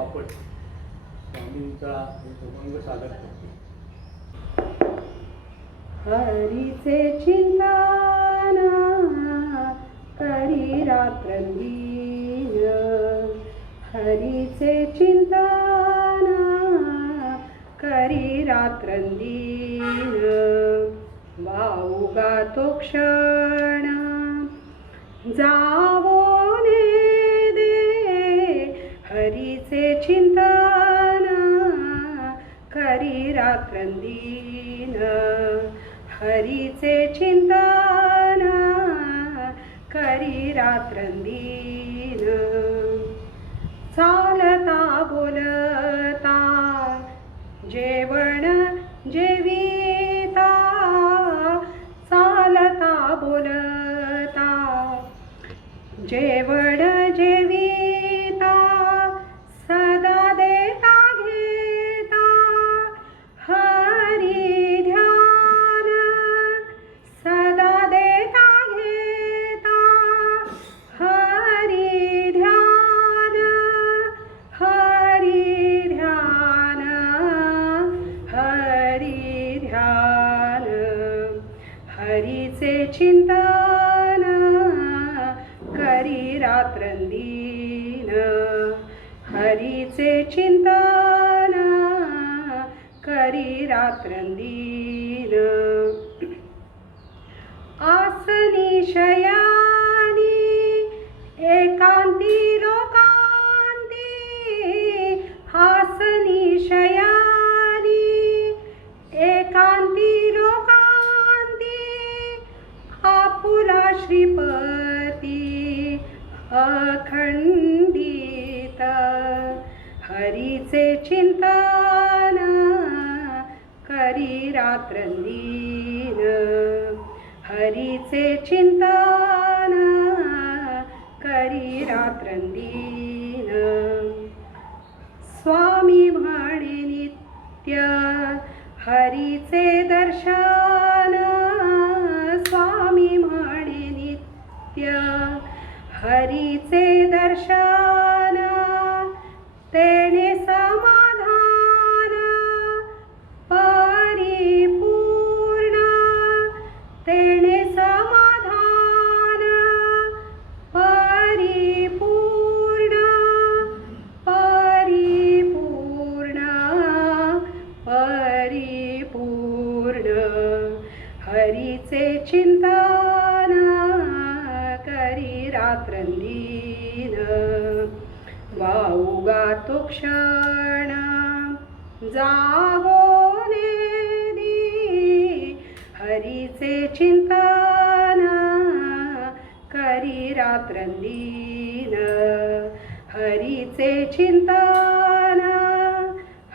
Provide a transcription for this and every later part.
बापट स्वामींचा एक अभंग सादर करते. हरीचे चिंतन करी रात्रंदिन, हरीचे चिंतन करी रात्रंदिन, वाऊगा तो क्षण जावोने दे, हरीचे चिंतन करी रात्रंदिन, हरीचे चिंतन करी रात्रंदिन, चालता बोलता जेवण जेविता, चालता बोलता जेवण जेविता, सदा देता घेता हरी ध्यान, सदा देता घेता हरी ध्यान, हरी ध्यान, हरी ध्यान, हरीचे चिंतन करी रात्रंदिन, हरीचे चिंतन करी रात्रंदिन, आसनी शयानी एकांती लोकांती, आसनी शयानी एकांती लोकांती, आपुला श्रीपती अखंडित, हरीचे चिंतन करी रात्रंदिन, हरीचे चिंतन करी रात्रंदिन, स्वामी म्हणे नित्य हरीचे दर्शन, स्वामी म्हणे नित्य हरीचे दर्शन, तेने समाधान परिपूर्ण, तेने समाधान परिपूर्ण, परिपूर्ण, परिपूर्ण, हरीचे चिंतन करी रात्रंदिन, वाऊगा तो क्षण जावोने दी, हरीचे चिंतन करी रात्रंदिन, हरीचे चिंतन,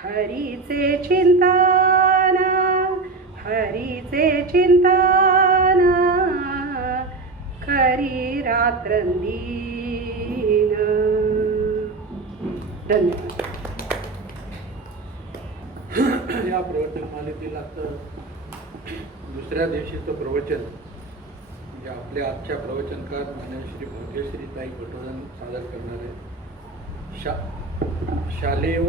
हरीचे चिंतन, हरीचे चिंतन करी रात्रंदिन. धन्यवाद. या प्रवचन मालिकेला तर दुसऱ्या दिवशीचं प्रवचन म्हणजे आपल्या आजच्या प्रवचनकार माननीय श्री भाग्यश्री ताई पटोले सादर करणार आहे. शालेय व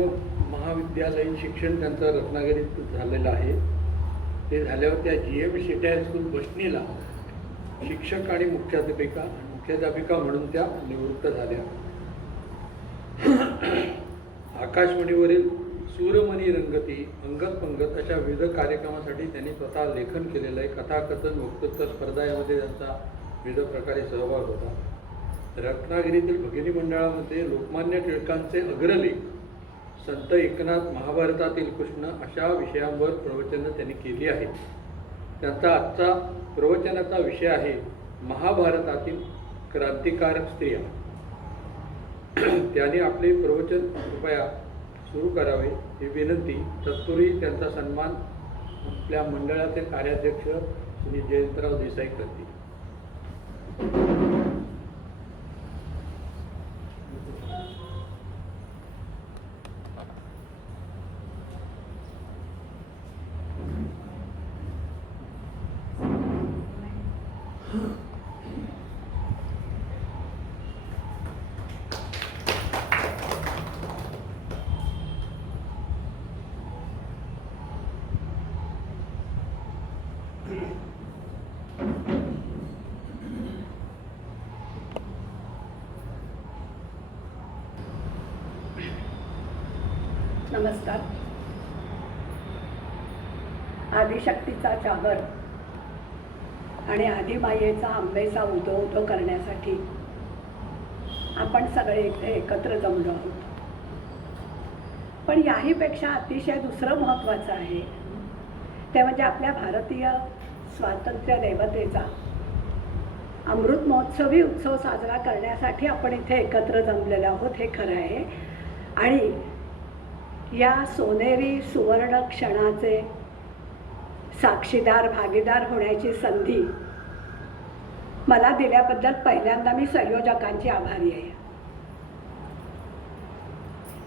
महाविद्यालयीन शिक्षण त्यांचं रत्नागिरीत झालेलं आहे. ते झाल्यावर त्या GM शेट्टी हायस्कूल बसणीला शिक्षक आणि मुख्याध्यापिका म्हणून त्या निवृत्त झाल्या. आकाशवाणीवरील सूरमणी रंगती, अंगत पंगत अशा विविध कार्यक्रमासाठी त्यांनी स्वतः लेखन केलेलं आहे. कथाकथन, वक्तृत्व स्पर्धा यामध्ये त्यांचा विविध प्रकारे सहभाग होता. रत्नागिरीतील भगिनी मंडळामध्ये लोकमान्य टिळकांचे अग्रलेख, संत एकनाथ, महाभारतातील कृष्ण अशा विषयांवर प्रवचनं त्यांनी केली आहेत. त्यांचा आजचा प्रवचनाचा विषय आहे महाभारतातील क्रांतिकारक स्त्रिया. त्यांनी आपले प्रवचन कृपया सुरू करावे ही विनंती. तत्पूर्वी त्यांचा सन्मान आपल्या मंडळाचे कार्याध्यक्ष श्री जयंतराव देसाई करतील. नमस्कार. आदिशक्तीचा जागर आणि आदिमायेचा आंबेचा उदो उदो करण्यासाठी आपण सगळे इथे एकत्र जमलो आहोत. पण याहीपेक्षा अतिशय दुसरं महत्त्वाचं आहे ते म्हणजे आपल्या भारतीय स्वातंत्र्य देवतेचा अमृत महोत्सवी उत्सव साजरा करण्यासाठी आपण इथे एकत्र जमलेलो आहोत, हे खरं आहे. आणि या सोनेरी सुवर्ण क्षणाचे साक्षीदार भागीदार होण्याची संधी मला दिल्याबद्दल पहिल्यांदा मी संयोजकांची आभारी आहे.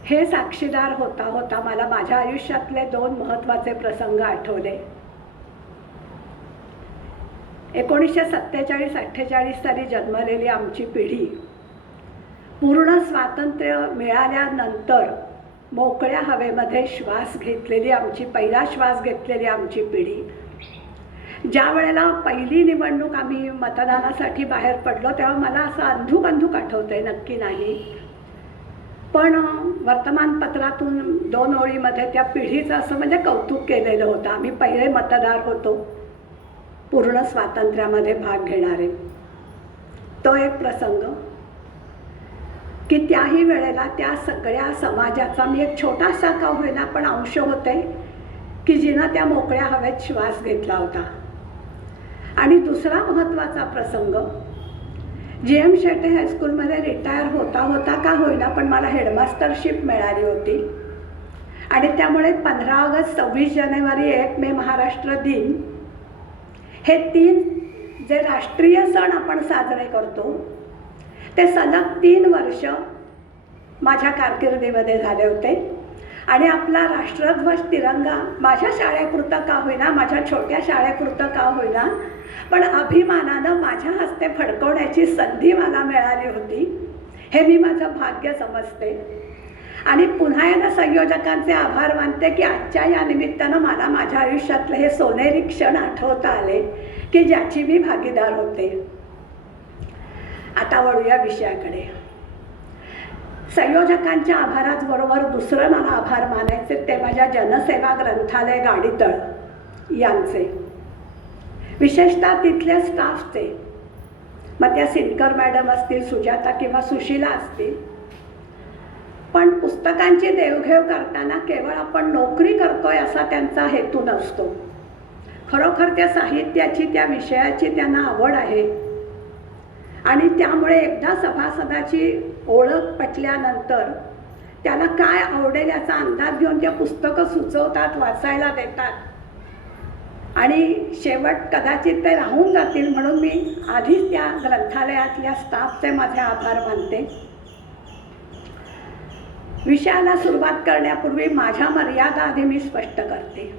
हे साक्षीदार होता होता मला माझ्या आयुष्यातले 2 महत्त्वाचे प्रसंग आठवले. 1947-48 साली जन्मलेली आमची पिढी पूर्ण स्वातंत्र्य मिळाल्यानंतर मोकळ्या हवेमध्ये श्वास घेतलेली आमची पहिला श्वास घेतलेली आमची पिढी, ज्या वेळेला पहिली निवडणूक आम्ही मतदानासाठी बाहेर पडलो तेव्हा मला असं अंधूक आठवतंय, नक्की नाही, पण वर्तमानपत्रातून 2 ओळीमध्ये त्या पिढीचं असं म्हणजे कौतुक केलेलं होतं. आम्ही पहिले मतदार होतो पूर्ण स्वातंत्र्यामध्ये भाग घेणारे. तो एक प्रसंग की त्याही वेळेला त्या सगळ्या समाजाचा मी एक छोटासा का होईना पण अंश होते की जिनं त्या मोकळ्या हवेत श्वास घेतला होता. आणि दुसरा महत्त्वाचा प्रसंग, GM शेटे हायस्कूलमध्ये रिटायर होता होता का होईना पण मला हेडमास्टरशिप मिळाली होती. आणि त्यामुळे 15 ऑगस्ट, 26 जानेवारी, 1 मे महाराष्ट्र दिन हे 3 जे राष्ट्रीय सण आपण साजरे करतो ते सलग 3 वर्ष माझ्या कारकिर्दीमध्ये झाले होते. आणि आपला राष्ट्रध्वज तिरंगा माझ्या शाळेपुरतं का होईना, माझ्या छोट्या शाळेपुरतं का होईना, पण अभिमानानं माझ्या हस्ते फडकवण्याची संधी मला मिळाली होती. हे मी माझं भाग्य समजते. आणि पुन्हा एकदा संयोजकांचे आभार मानते की आजच्या या निमित्तानं मला माझ्या आयुष्यातले हे सोनेरी क्षण आठवता आले की ज्याची मी भागीदार होते. आता वळूया विषयाकडे. संयोजकांच्या आभाराबरोबर दुसरं मला आभार मानायचे ते माझ्या जनसेवा ग्रंथालय गाडीतळ यांचे, विशेषतः तिथल्या स्टाफचे. मग त्या सिनकर मॅडम असतील, सुजाता किंवा सुशीला असतील. पण पुस्तकांची देवघेव करताना केवळ आपण नोकरी करतोय असा त्यांचा हेतू नसतो. खरोखर त्या साहित्याची, त्या विषयाची त्यांना आवड आहे. आणि त्यामुळे एकदा सभासदाची ओळख पटल्यानंतर त्याला काय आवडेल याचा अंदाज घेऊन ते पुस्तकं सुचवतात, वाचायला देतात. आणि शेवट कदाचित ते राहून जातील म्हणून मी आधीच त्या ग्रंथालयातल्या स्टाफचे माझे आभार मानते. विषयाला सुरुवात करण्यापूर्वी माझ्या मर्यादा आधी मी स्पष्ट करते.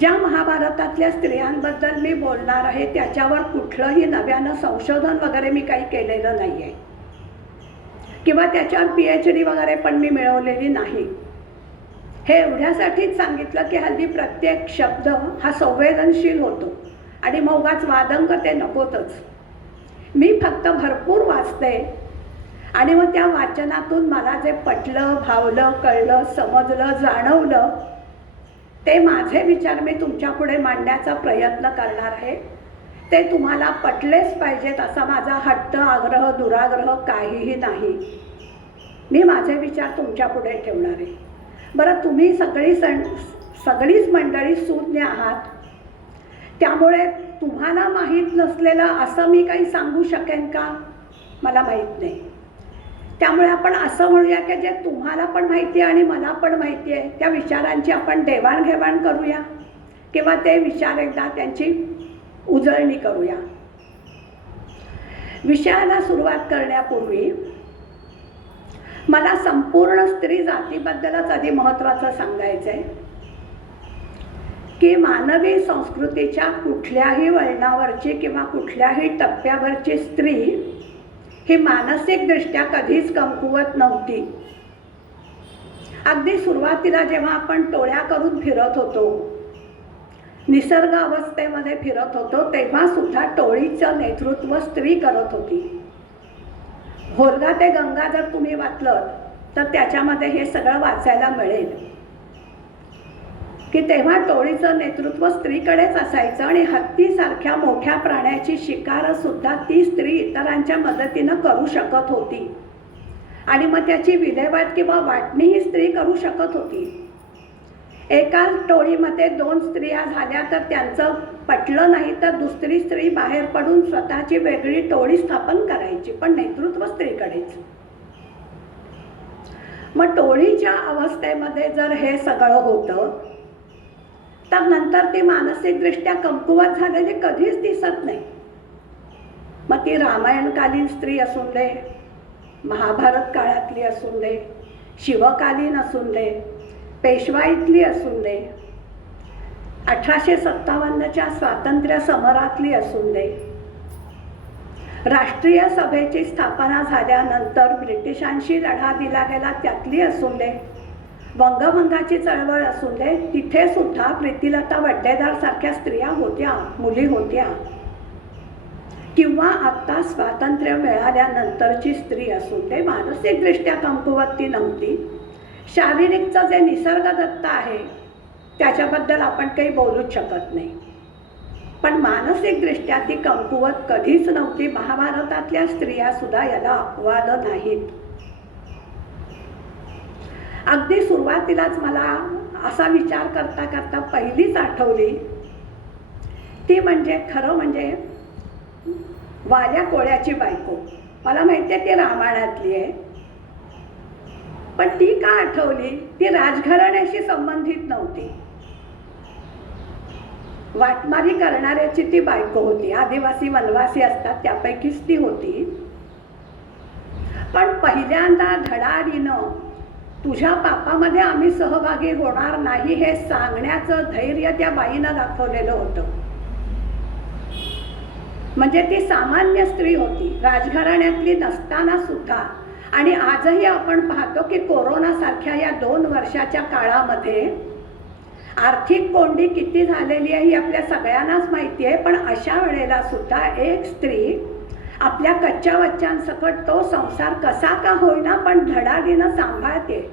ज्या महाभारतातल्या स्त्रियांबद्दल मी बोलणार आहे त्याच्यावर कुठलंही नव्यानं संशोधन वगैरे मी काही केलेलं नाही आहे किंवा त्याच्यावर PhD वगैरे पण मी मिळवलेली नाही. हे एवढ्यासाठीच सांगितलं की हल्ली प्रत्येक शब्द हा संवेदनशील होतो आणि मग उगाच वादंग ते नकोतच. मी फक्त भरपूर वाचते आणि मग त्या वाचनातून मला जे पटलं, भावलं, कळलं, समजलं, जाणवलं ते माझे विचार मी तुमच्यापुढे मांडण्याचा प्रयत्न करणार आहे. ते तुम्हाला पटलेच पाहिजेत असा माझा हट्ट, आग्रह, दुराग्रह काहीही नाही. मी माझे विचार तुमच्यापुढे ठेवणार आहे. बरं, तुम्ही सगळीच मंडळी सुज्ञ आहात, त्यामुळे तुम्हाला माहीत नसलेलं असं मी काही सांगू शकेन का मला माहीत नाही. त्यामुळे आपण असं म्हणूया की जे तुम्हाला पण माहिती आहे आणि मला पण माहिती आहे त्या विचारांची आपण देवाणघेवाण करूया किंवा ते विचार एकदा त्यांची उजळणी करूया. विषयाला सुरुवात करण्यापूर्वी मला संपूर्ण स्त्री जातीबद्दलच आधी महत्त्वाचं सांगायचं आहे की मानवी संस्कृतीच्या कुठल्याही वळणावरची किंवा कुठल्याही टप्प्यावरची स्त्री ही मानसिकदृष्ट्या कधीच कमकुवत नव्हती. अगदी सुरुवातीला जेव्हा आपण टोळ्या करून फिरत होतो, निसर्ग अवस्थेमध्ये फिरत होतो, तेव्हा सुद्धा टोळीचं नेतृत्व स्त्री करत होती. होरगा ते गंगा जर तुम्ही वाचलं तर त्याच्यामध्ये हे सगळं वाचायला मिळेल की तेव्हा टोळीचं नेतृत्व स्त्रीकडेच असायचं आणि हत्तीसारख्या मोठ्या प्राण्याची शिकार सुद्धा ती स्त्री इतरांच्या मदतीनं करू शकत होती आणि मग त्याची विल्हेवाट किंवा वाटणी ही स्त्री करू शकत होती. एका टोळीमध्ये 2 स्त्रिया झाल्या तर त्यांचं पटलं नाही तर दुसरी स्त्री बाहेर पडून स्वतःची वेगळी टोळी स्थापन करायची, पण नेतृत्व स्त्रीकडेच. मग टोळीच्या अवस्थेमध्ये जर हे सगळं होतं तर नंतर ती मानसिकदृष्ट्या कमकुवत झालेली कधीच दिसत नाही. मग ती रामायणकालीन स्त्री असून दे, महाभारत काळातली असून दे, शिवकालीन असून दे, पेशवाईतली असून दे, 1857च्या स्वातंत्र्य समरातली असून दे, राष्ट्रीय सभेची स्थापना झाल्यानंतर ब्रिटिशांशी लढा दिला गेला त्यातली असून दे, वंगभंगाची चळवळ असून दे, तिथे सुद्धा प्रीतिलता वड्डेदार सारख्या स्त्रिया होत्या, मुली होत्या. किंवा आत्ता स्वातंत्र्य मिळाल्यानंतरची स्त्री असून दे, मानसिकदृष्ट्या कमकुवत ती नव्हती. शारीरिकचं जे निसर्गदत्त आहे त्याच्याबद्दल आपण काही बोलूच शकत नाही, पण मानसिकदृष्ट्या ती कमकुवत कधीच नव्हती. महाभारतातल्या स्त्रिया सुद्धा याला अपवाद नाहीत. अगदी सुरुवातीलाच मला असा विचार करता करता पहिलीच आठवली ती म्हणजे खरं म्हणजे वाल्या कोळ्याची बायको. मला माहिती आहे ती रामायणातली आहे, पण ती का आठवली? ती राजघराण्याशी संबंधित नव्हती. वाटमारी करणाऱ्याची ती बायको होती. आदिवासी वनवासी असतात त्यापैकीच ती होती. पण पहिल्यांदा धडाडीनं तुझ्या पापामध्ये आम्ही सहभागी होणार नाही हे सांगण्याचं धैर्य त्या बाईनं दाखवलेलं होतं. म्हणजे ती सामान्य स्त्री होती, राजघराण्यातली नसताना सुद्धा. आणि आजही आपण पाहतो की कोरोनासारख्या या 2 वर्षाच्या काळामध्ये आर्थिक कोंडी किती झालेली आहे ही आपल्या सगळ्यांनाच माहिती आहे. पण अशा वेळेला सुद्धा एक स्त्री आपल्या कच्च्या वच्च्यांसकट तो संसार कसा का होईना पण धडाडीनं सांभाळते.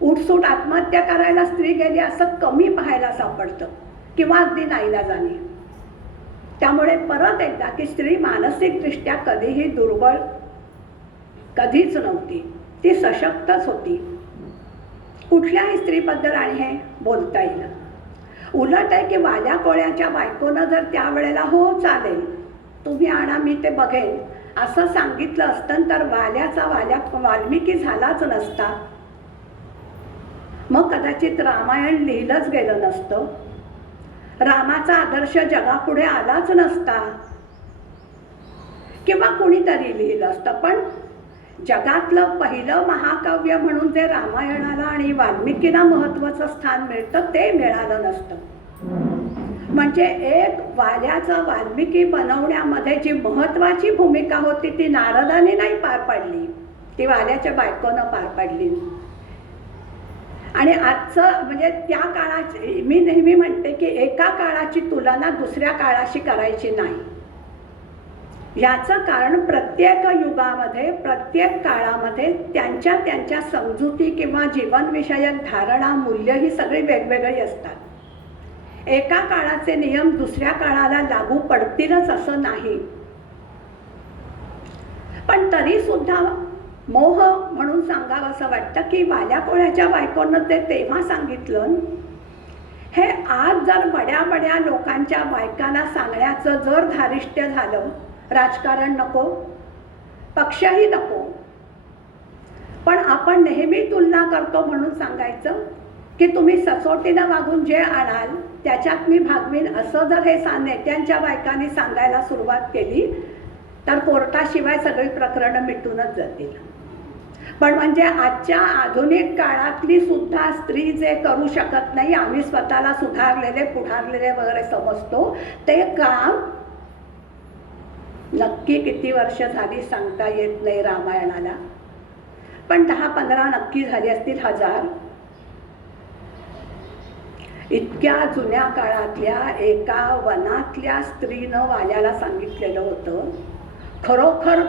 उठसूट आत्महत्या करायला स्त्री गेली असं कमी पाहायला सापडतं किंवा अगदी नाईलाजाने. त्यामुळे परत एकदा की स्त्री मानसिकदृष्ट्या कधीही दुर्बळ कधीच नव्हती, ती सशक्तच होती. कुठल्याही स्त्रीबद्दल आणि हे बोलता येईल. उलट आहे की वाल्या कोळ्याच्या बायकोनं जर त्यावेळेला हो चालेल तुम्ही आणा मी ते बघेन असं सांगितलं असतं तर वाल्मिकी झालाच नसता. मग कदाचित रामायण लिहिलंच गेलं नसतं, रामाचा आदर्श जगापुढे आलाच नसता किंवा कुणीतरी लिहिलं असतं. पण जगातलं पहिलं महाकाव्य म्हणून जे रामायणाला आणि वाल्मिकीला महत्त्वाचं स्थान मिळतं ते मिळालं नसतं. म्हणजे एक वाल्याचा वाल्मिकी बनवण्यामध्ये जी महत्त्वाची भूमिका होती ती नारदाने नाही पार पाडली, ती वाल्याच्या बायकोनं पार पाडली. आणि आजचं म्हणजे त्या काळाची मी नेहमी म्हणते की एका काळाची तुलना दुसऱ्या काळाशी करायची नाही. याचं कारण प्रत्येक युगामध्ये प्रत्येक काळामध्ये त्यांच्या त्यांच्या समजुती किंवा जीवनविषयक धारणा मूल्य ही सगळी वेगवेगळी असतात. एका काळाचे नियम दुसऱ्या काळाला लागू पडतीलच असं नाही. पण तरी सुद्धा मोह म्हणून सांगावं असं वाटतं की वाल्या कोळ्याच्या बायकोनं ते तेव्हा सांगितलं. हे आज जर बड्या बड्या लोकांच्या बायकांना सांगण्याचं जर धारिष्ट्य झालं, राजकारण नको, पक्षही नको, पण आपण नेहमी तुलना करतो म्हणून सांगायचं की तुम्ही सचोटीनं वागून जे आणाल त्याच्यात मी भागवीन असं जर हे नेत्यांच्या बायकांनी सांगायला सुरुवात केली तर कोर्टाशिवाय सगळी प्रकरणं मिटूनच जातील. पण म्हणजे आजच्या आधुनिक काळातली सुद्धा स्त्री जे करू शकत नाही, आम्ही स्वतःला सुधारलेले पुढारलेले वगैरे समजतो, ते काम नक्की किती वर्ष झाली सांगता येत नाही रामायणाला, पण 10-15 नक्की झाली असतील, 1000. इतक्या जुन्या काळातल्या एका वनातल्या स्त्रीनं वाल्याला सांगितलेलं होतं. खरोखर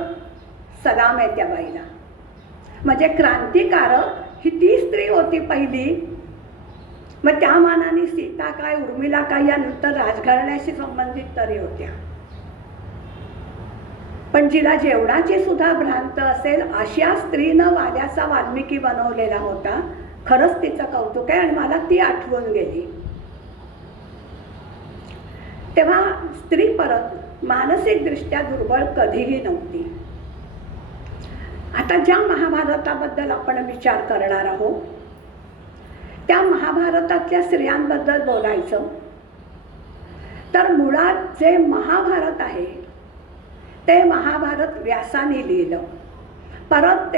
सलाम आहे त्या बाईला. म्हणजे क्रांतिकारक ही ती स्त्री होती पहिली. मग त्या मानाने सीता काय, उर्मिला काय या नंतर राजघराण्याशी संबंधित तरी होत्या. पण जिला जेवणाची सुद्धा भ्रांत असेल अशा स्त्रीनं वाल्याचा वाल्मिकी बनवलेला होता. खरंच तिचं कौतुक आहे आणि मला ती आठवून गेली. तेव्हा स्त्री परत मानसिकदृष्ट्या दुर्बळ कधीही नव्हती. आता ज्या महाभारताबद्दल आपण विचार करणार आहोत त्या महाभारतातल्या स्त्रियांबद्दल बोलायचं तर मुळात जे महाभारत आहे ते महाभारत व्यासाने लिहिलं. परत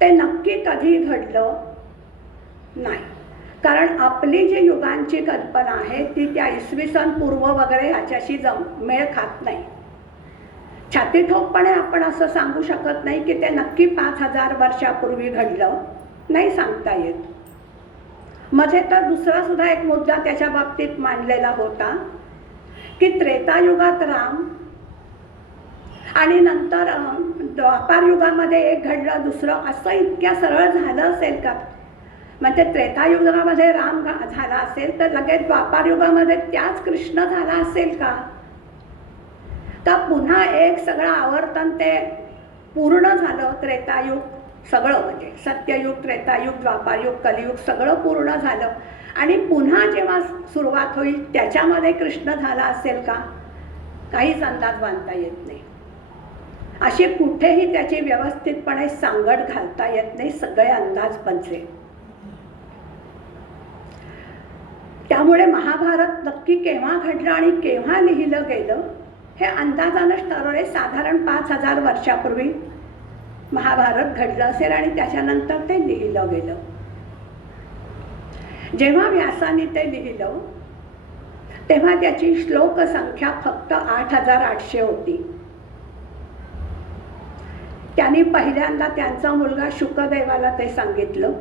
ते नक्की कधी घडलं नाही, कारण आपली जी युगांची कल्पना आहे ती त्या इसवी सन पूर्व वगैरे ह्याच्याशी मेळ खात नाही. छातीठोकपणे आपण असं सांगू शकत नाही की ते नक्की 5000 वर्षापूर्वी घडलं, नाही सांगता येत. मध्ये तर दुसरा सुद्धा एक मुद्दा त्याच्या बाबतीत मांडलेला होता की त्रेतायुगात राम आणि नंतर द्वापार युगामध्ये एक घडलं दुसरं, असं इतक्या सरळ झालं असेल का? म्हणजे त्रेतायुगामध्ये राम झाला असेल तर लगेच द्वापार युगामध्ये त्याच कृष्ण झाला असेल का? तर पुन्हा एक सगळं आवर्तन ते पूर्ण झालं. त्रेतायुग सगळं म्हणजे सत्ययुग, त्रेतायुग, द्वापारयुग, कलियुग सगळं पूर्ण झालं आणि पुन्हा जेव्हा सुरुवात होईल त्याच्यामध्ये कृष्ण झाला असेल का? काहीच अंदाज बांधता येत नाही. अशी कुठेही त्याची व्यवस्थितपणे सांगड घालता येत नाही. सगळे अंदाज पंचे. त्यामुळे महाभारत नक्की केव्हा घडलं आणि केव्हा लिहिलं गेलं हे अंदाजानंच ठरवले. साधारण 5000 वर्षापूर्वी महाभारत घडलं असेल आणि त्याच्यानंतर ते लिहिलं गेलं. जेव्हा व्यासाने ते लिहिलं तेव्हा त्याची श्लोक संख्या फक्त 8800 होती. त्यांनी पहिल्यांदा त्यांचा मुलगा शुकदेवाला ते सांगितलं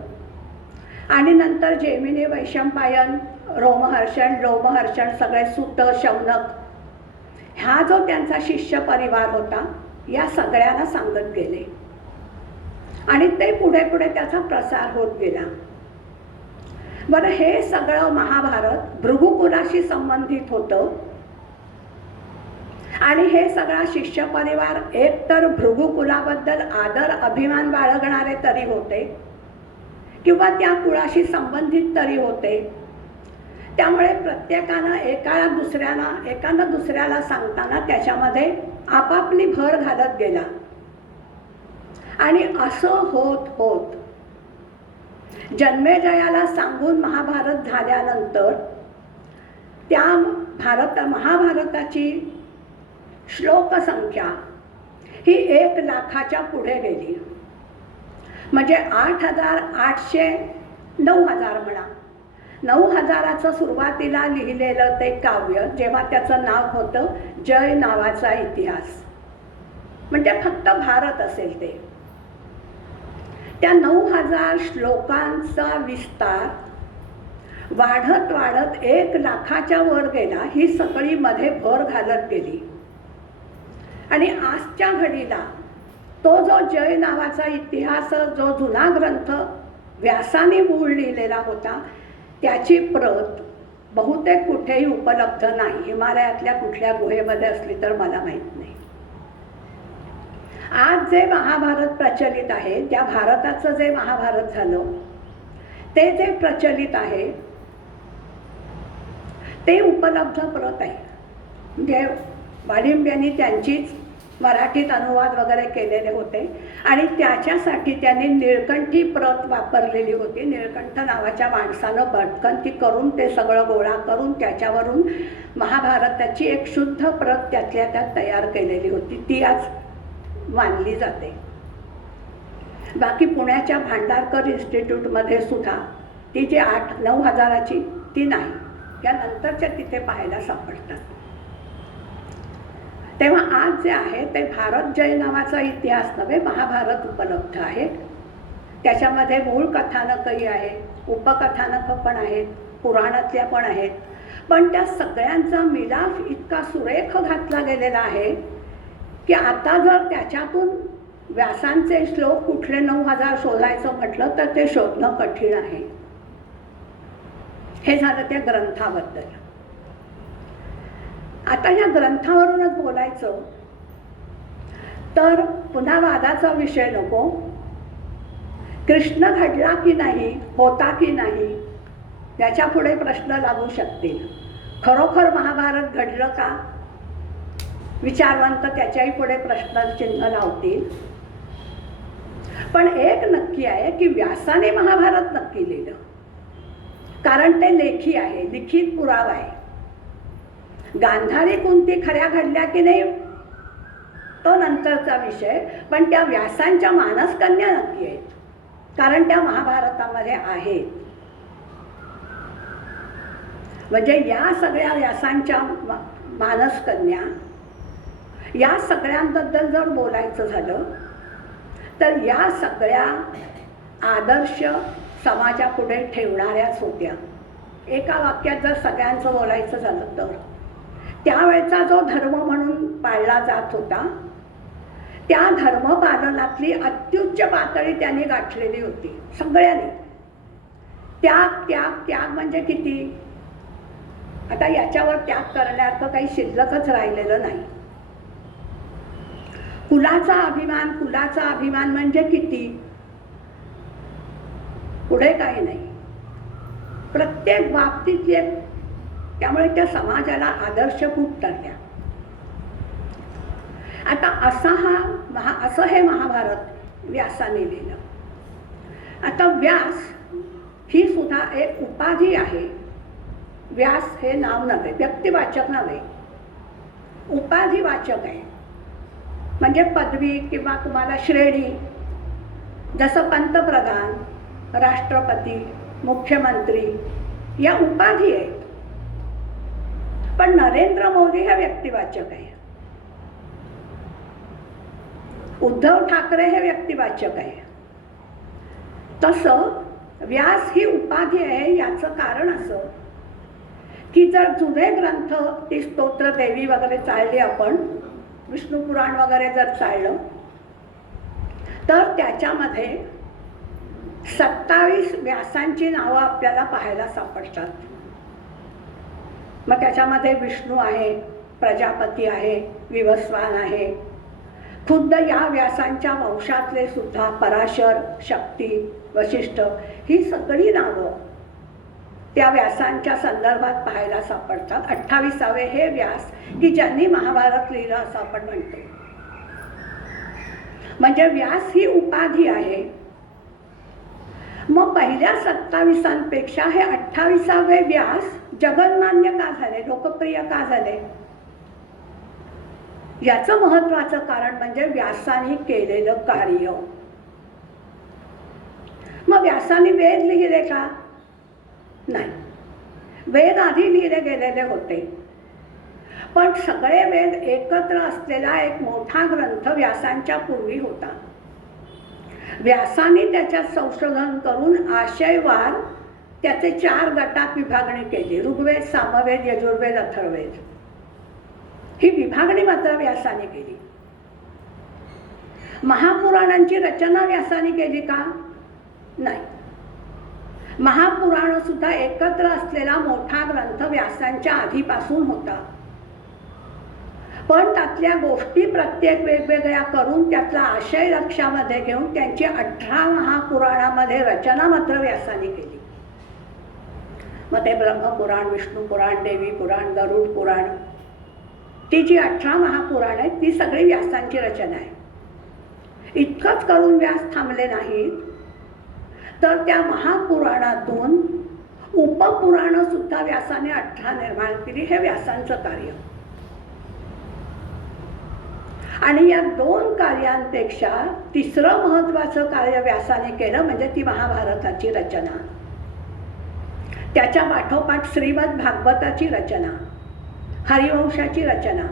आणि नंतर जैमिनी, वैशंपायन, रोमहर्षण, लोमहर्षण सगळे सूत, शौनक हा जो त्यांचा शिष्य परिवार होता या सगळ्यांना सांगत गेले आणि ते पुढे पुढे त्याचा प्रसार होत गेला. बरं, हे सगळं महाभारत भृगुकुलाशी संबंधित होतं आणि हे सगळा शिष्य परिवार एकतर भृगुकुलाबद्दल आदर अभिमान बाळगणारे तरी होते किंवा त्या कुळाशी संबंधित तरी होते. त्यामुळे प्रत्येकानं एकानं दुसऱ्याला सांगताना त्याच्यामध्ये आपापली भर घालत गेला आणि असं होत होत जन्मेजयाला सांगून महाभारत झाल्यानंतर त्या महाभारताची श्लोक संख्या ही 1,00,000च्या पुढे गेली. म्हणजे 8,800, 9,000 म्हणा. 9,000चं सुरुवातीला लिहिलेलं ते काव्य जेव्हा त्याचं नाव होतं जय नावाचा इतिहास, म्हणजे फक्त भारत असेल ते. त्या 9,000 श्लोकांचा विस्तार वाढत वाढत 1,00,000च्या वर गेला. ही सगळी मध्ये भर घालत गेली आणि आजच्या घडीला तो जो जय नावाचा इतिहास, जो जुना ग्रंथ व्यासाने मूळ लिहिलेला होता त्याची प्रत बहुतेक कुठेही उपलब्ध नाही. हिमालयातल्या कुठल्या गुहेमध्ये असली तर मला माहीत नाही. आज जे महाभारत प्रचलित आहे त्या भारताचं जे महाभारत झालं ते जे प्रचलित आहे ते उपलब्ध प्रत आहे. म्हणजे वाडिंब्यांनी त्यांचीच मराठीत अनुवाद वगैरे केलेले होते आणि त्याच्यासाठी त्यांनी निळकंठी प्रत वापरलेली होती. निळकंठ नावाच्या माणसानं भटकंती करून ते सगळं गोळा करून त्याच्यावरून महाभारताची एक शुद्ध प्रत त्यातल्या त्यात तयार केलेली होती. ती आज मानली जाते. बाकी पुण्याच्या भांडारकर इन्स्टिट्यूटमध्ये सुद्धा ती जी 8-9,000ची ती नाही, त्यानंतरच्या तिथे पाहायला सापडतात. तेव्हा आज जे आहे ते भारत जय नावाचा इतिहास नव्हे, महाभारत उपलब्ध आहे. त्याच्यामध्ये मूळ कथानकही आहे, उपकथानकं पण आहेत, पुराणातल्या पण आहेत. पण त्या सगळ्यांचा मिलाफ इतका सुरेख घातला गेलेला आहे की आता जर त्याच्यातून व्यासांचे श्लोक कुठले 9,000 शोधायचं म्हटलं तर ते शोधणं कठीण आहे. हे झालं त्या ग्रंथाबद्दल. आता या ग्रंथावरूनच बोलायचं तर पुन्हा वादाचा विषय नको. कृष्ण घडला की नाही, होता की नाही, याच्या पुढे प्रश्न लागू शकतील. खरोखर महाभारत घडलं का, विचारवंत त्याच्याही पुढे प्रश्नचिन्ह लावतील. पण एक नक्की आहे की व्यासाने महाभारत नक्की लिहिलं, कारण ते लेखी आहे, लिखित पुरावा आहे. गांधारी कुंती खऱ्या घडल्या की नाही तो नंतरचा विषय, पण त्या व्यासांच्या मानसकन्या नक्की आहेत, कारण त्या महाभारतामध्ये आहेत. म्हणजे या सगळ्या व्यासांच्या मानसकन्या, या सगळ्यांबद्दल जर बोलायचं झालं तर या सगळ्या आदर्श समाजापुढे ठेवणाऱ्याच होत्या. एका वाक्यात जर सगळ्यांचं बोलायचं झालं तर त्यावेळचा जो धर्म म्हणून पाळला जात होता त्या धर्मपालनातली अत्युच्च पातळी त्यांनी गाठलेली होती सगळ्यांनी. त्याग त्याग त्याग म्हणजे किती, आता याच्यावर त्याग करण्याचं काही शिल्लकच राहिलेलं नाही. कुलाचा अभिमान म्हणजे किती, पुढे काही नाही. प्रत्येक बाबतीतले, त्यामुळे त्या समाजाला आदर्शभूत ठरल्या. आता असं हे महाभारत व्यासाने लिहिलं. आता व्यास ही सुद्धा एक उपाधी आहे. व्यास हे नाव नव्हे, व्यक्तिवाचक नव्हे, उपाधिवाचक आहे. म्हणजे पदवी किंवा तुम्हाला श्रेणी, जसं पंतप्रधान, राष्ट्रपती, मुख्यमंत्री या उपाधी आहेत. पण नरेंद्र मोदी हे व्यक्तिवाचक आहे, उद्धव ठाकरे हे व्यक्तिवाचक आहे. तसं व्यास ही उपाधी आहे. याचं कारण असं की जर जुने ग्रंथ, ती स्तोत्र देवी वगैरे चालली, आपण विष्णू पुराण वगैरे जर चाललं तर त्याच्यामध्ये 27 व्यासांची नावं आपल्याला पाहायला सापडतात. मग त्याच्यामध्ये विष्णू आहे, प्रजापती आहे, विवस्वान आहे, खुद्द या व्यासांच्या वंशातले सुद्धा पराशर, शक्ती, वशिष्ठ ही सगळी नावं त्या व्यासांच्या संदर्भात पाहायला सापडतात. 28वे हे व्यास की ज्यांनी महाभारत लिहिलं असं आपण म्हणतो. म्हणजे व्यास ही उपाधी आहे. मग पहिल्या 27पेक्षा हे 28वे व्यास जगन्मान्य का झाले, लोकप्रिय का झाले, याचं महत्वाचं कारण म्हणजे व्यासाने केलेलं कार्य. मग व्यासाने वेद लिहिले का, नाही, वेद आधी लिहिले गेलेले होते. पण सगळे वेद एकत्र असलेला एक मोठा ग्रंथ व्यासांच्या पूर्वी होता. व्यासाने त्याच्यात संशोधन करून आशयवार त्याचे 4 गटात विभागणी केली. ऋग्वेद, सामवेद, यजुर्वेद, अथर्ववेद ही विभागणी मात्र व्यासाने केली. महापुराणांची रचना व्यासाने केली का, नाही. महापुराण सुद्धा एकत्र असलेला मोठा ग्रंथ व्यासांच्या आधीपासून होता. पण त्यातल्या गोष्टी प्रत्येक वेगवेगळ्या करून त्यातला आशय लक्षामध्ये घेऊन त्यांची 18 महापुराणामध्ये रचना मात्र व्यासाने केली. मग ते ब्रह्मपुराण, विष्णू पुराण, देवी पुराण, गरुड पुराण, ती जी 18 महापुराण आहेत ती सगळी व्यासांची रचना आहे. इतकंच करून व्यास थांबले नाहीत, तर त्या महापुराणातून उपपुराण सुद्धा व्यासाने 18 निर्माण केली. हे व्यासांचं कार्य. आणि या 2 कार्यांपेक्षा तिसरं महत्वाचं कार्य व्यासाने केलं म्हणजे ती महाभारताची रचना. त्याच्या पाठोपाठ श्रीमद भागवताची रचना, हरिवंशाची रचना.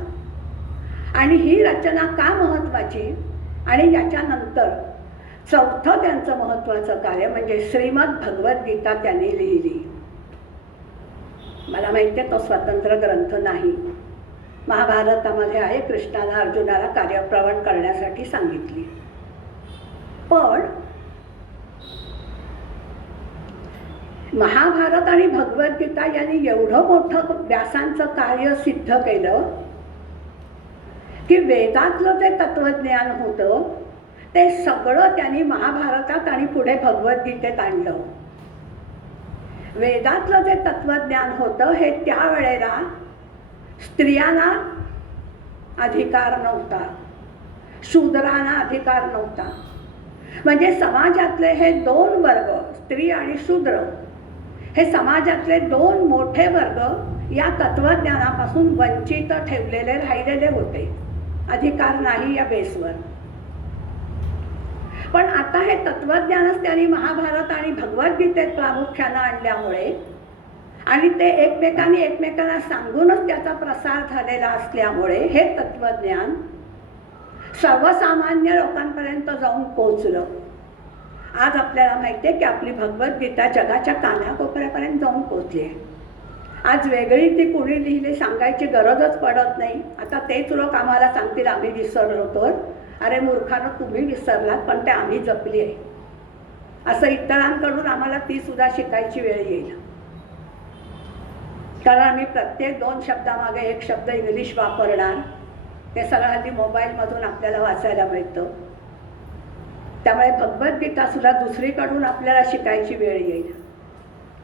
आणि ही रचना का महत्वाची, आणि याच्यानंतर चौथं त्यांचं महत्वाचं कार्य म्हणजे श्रीमद भगवद्गीता त्यांनी लिहिली. मला माहिती आहे तो स्वतंत्र ग्रंथ नाही, महाभारतामध्ये आहे. कृष्णाला अर्जुनाला कार्यप्रवण करण्यासाठी सांगितली. पण महाभारत आणि भगवद्गीता यांनी एवढं मोठं व्यासांचं कार्य सिद्ध केलं की वेदातलं जे तत्वज्ञान होतं ते सगळं त्यांनी महाभारतात आणि पुढे भगवद्गीतेत आणलं. वेदातलं जे तत्वज्ञान होतं हे त्यावेळेला स्त्रियांना अधिकार नव्हता, शूद्रांना अधिकार नव्हता. म्हणजे समाजातले हे दोन वर्ग, स्त्री आणि शूद्र, हे समाजातले दोन मोठे वर्ग या तत्वज्ञानापासून वंचित ठेवलेले राहिलेले होते. अधिकार नाही या बेसवर. पण आता हे तत्वज्ञानच त्यांनी महाभारत आणि भगवद्गीतेत प्रामुख्यानं आणल्यामुळे आणि ते एकमेकांना सांगूनच त्याचा प्रसार झालेला असल्यामुळे हे तत्वज्ञान सर्वसामान्य लोकांपर्यंत जाऊन पोचलं. आज आपल्याला माहिती आहे की आपली भगवद्गीता जगाच्या कानाकोपऱ्यापर्यंत जाऊन पोचली आहे. आज वेगळी ती कुणी लिहिली सांगायची गरजच पडत नाही. आता तेच लोक आम्हाला सांगतील आम्ही विसरलो तर, अरे मूर्खानं तुम्ही विसरलात पण ते आम्ही जपली आहे. असं इतरांकडून आम्हाला ती सुद्धा शिकायची वेळ येईल. कारण आम्ही प्रत्येक 2 शब्दामागे 1 शब्द इंग्लिश वापरणार. ते सगळं हल्ली मोबाईलमधून आपल्याला वाचायला मिळतं. त्यामुळे भगवद्गीता सुद्धा दुसरीकडून आपल्याला शिकायची वेळ येईल.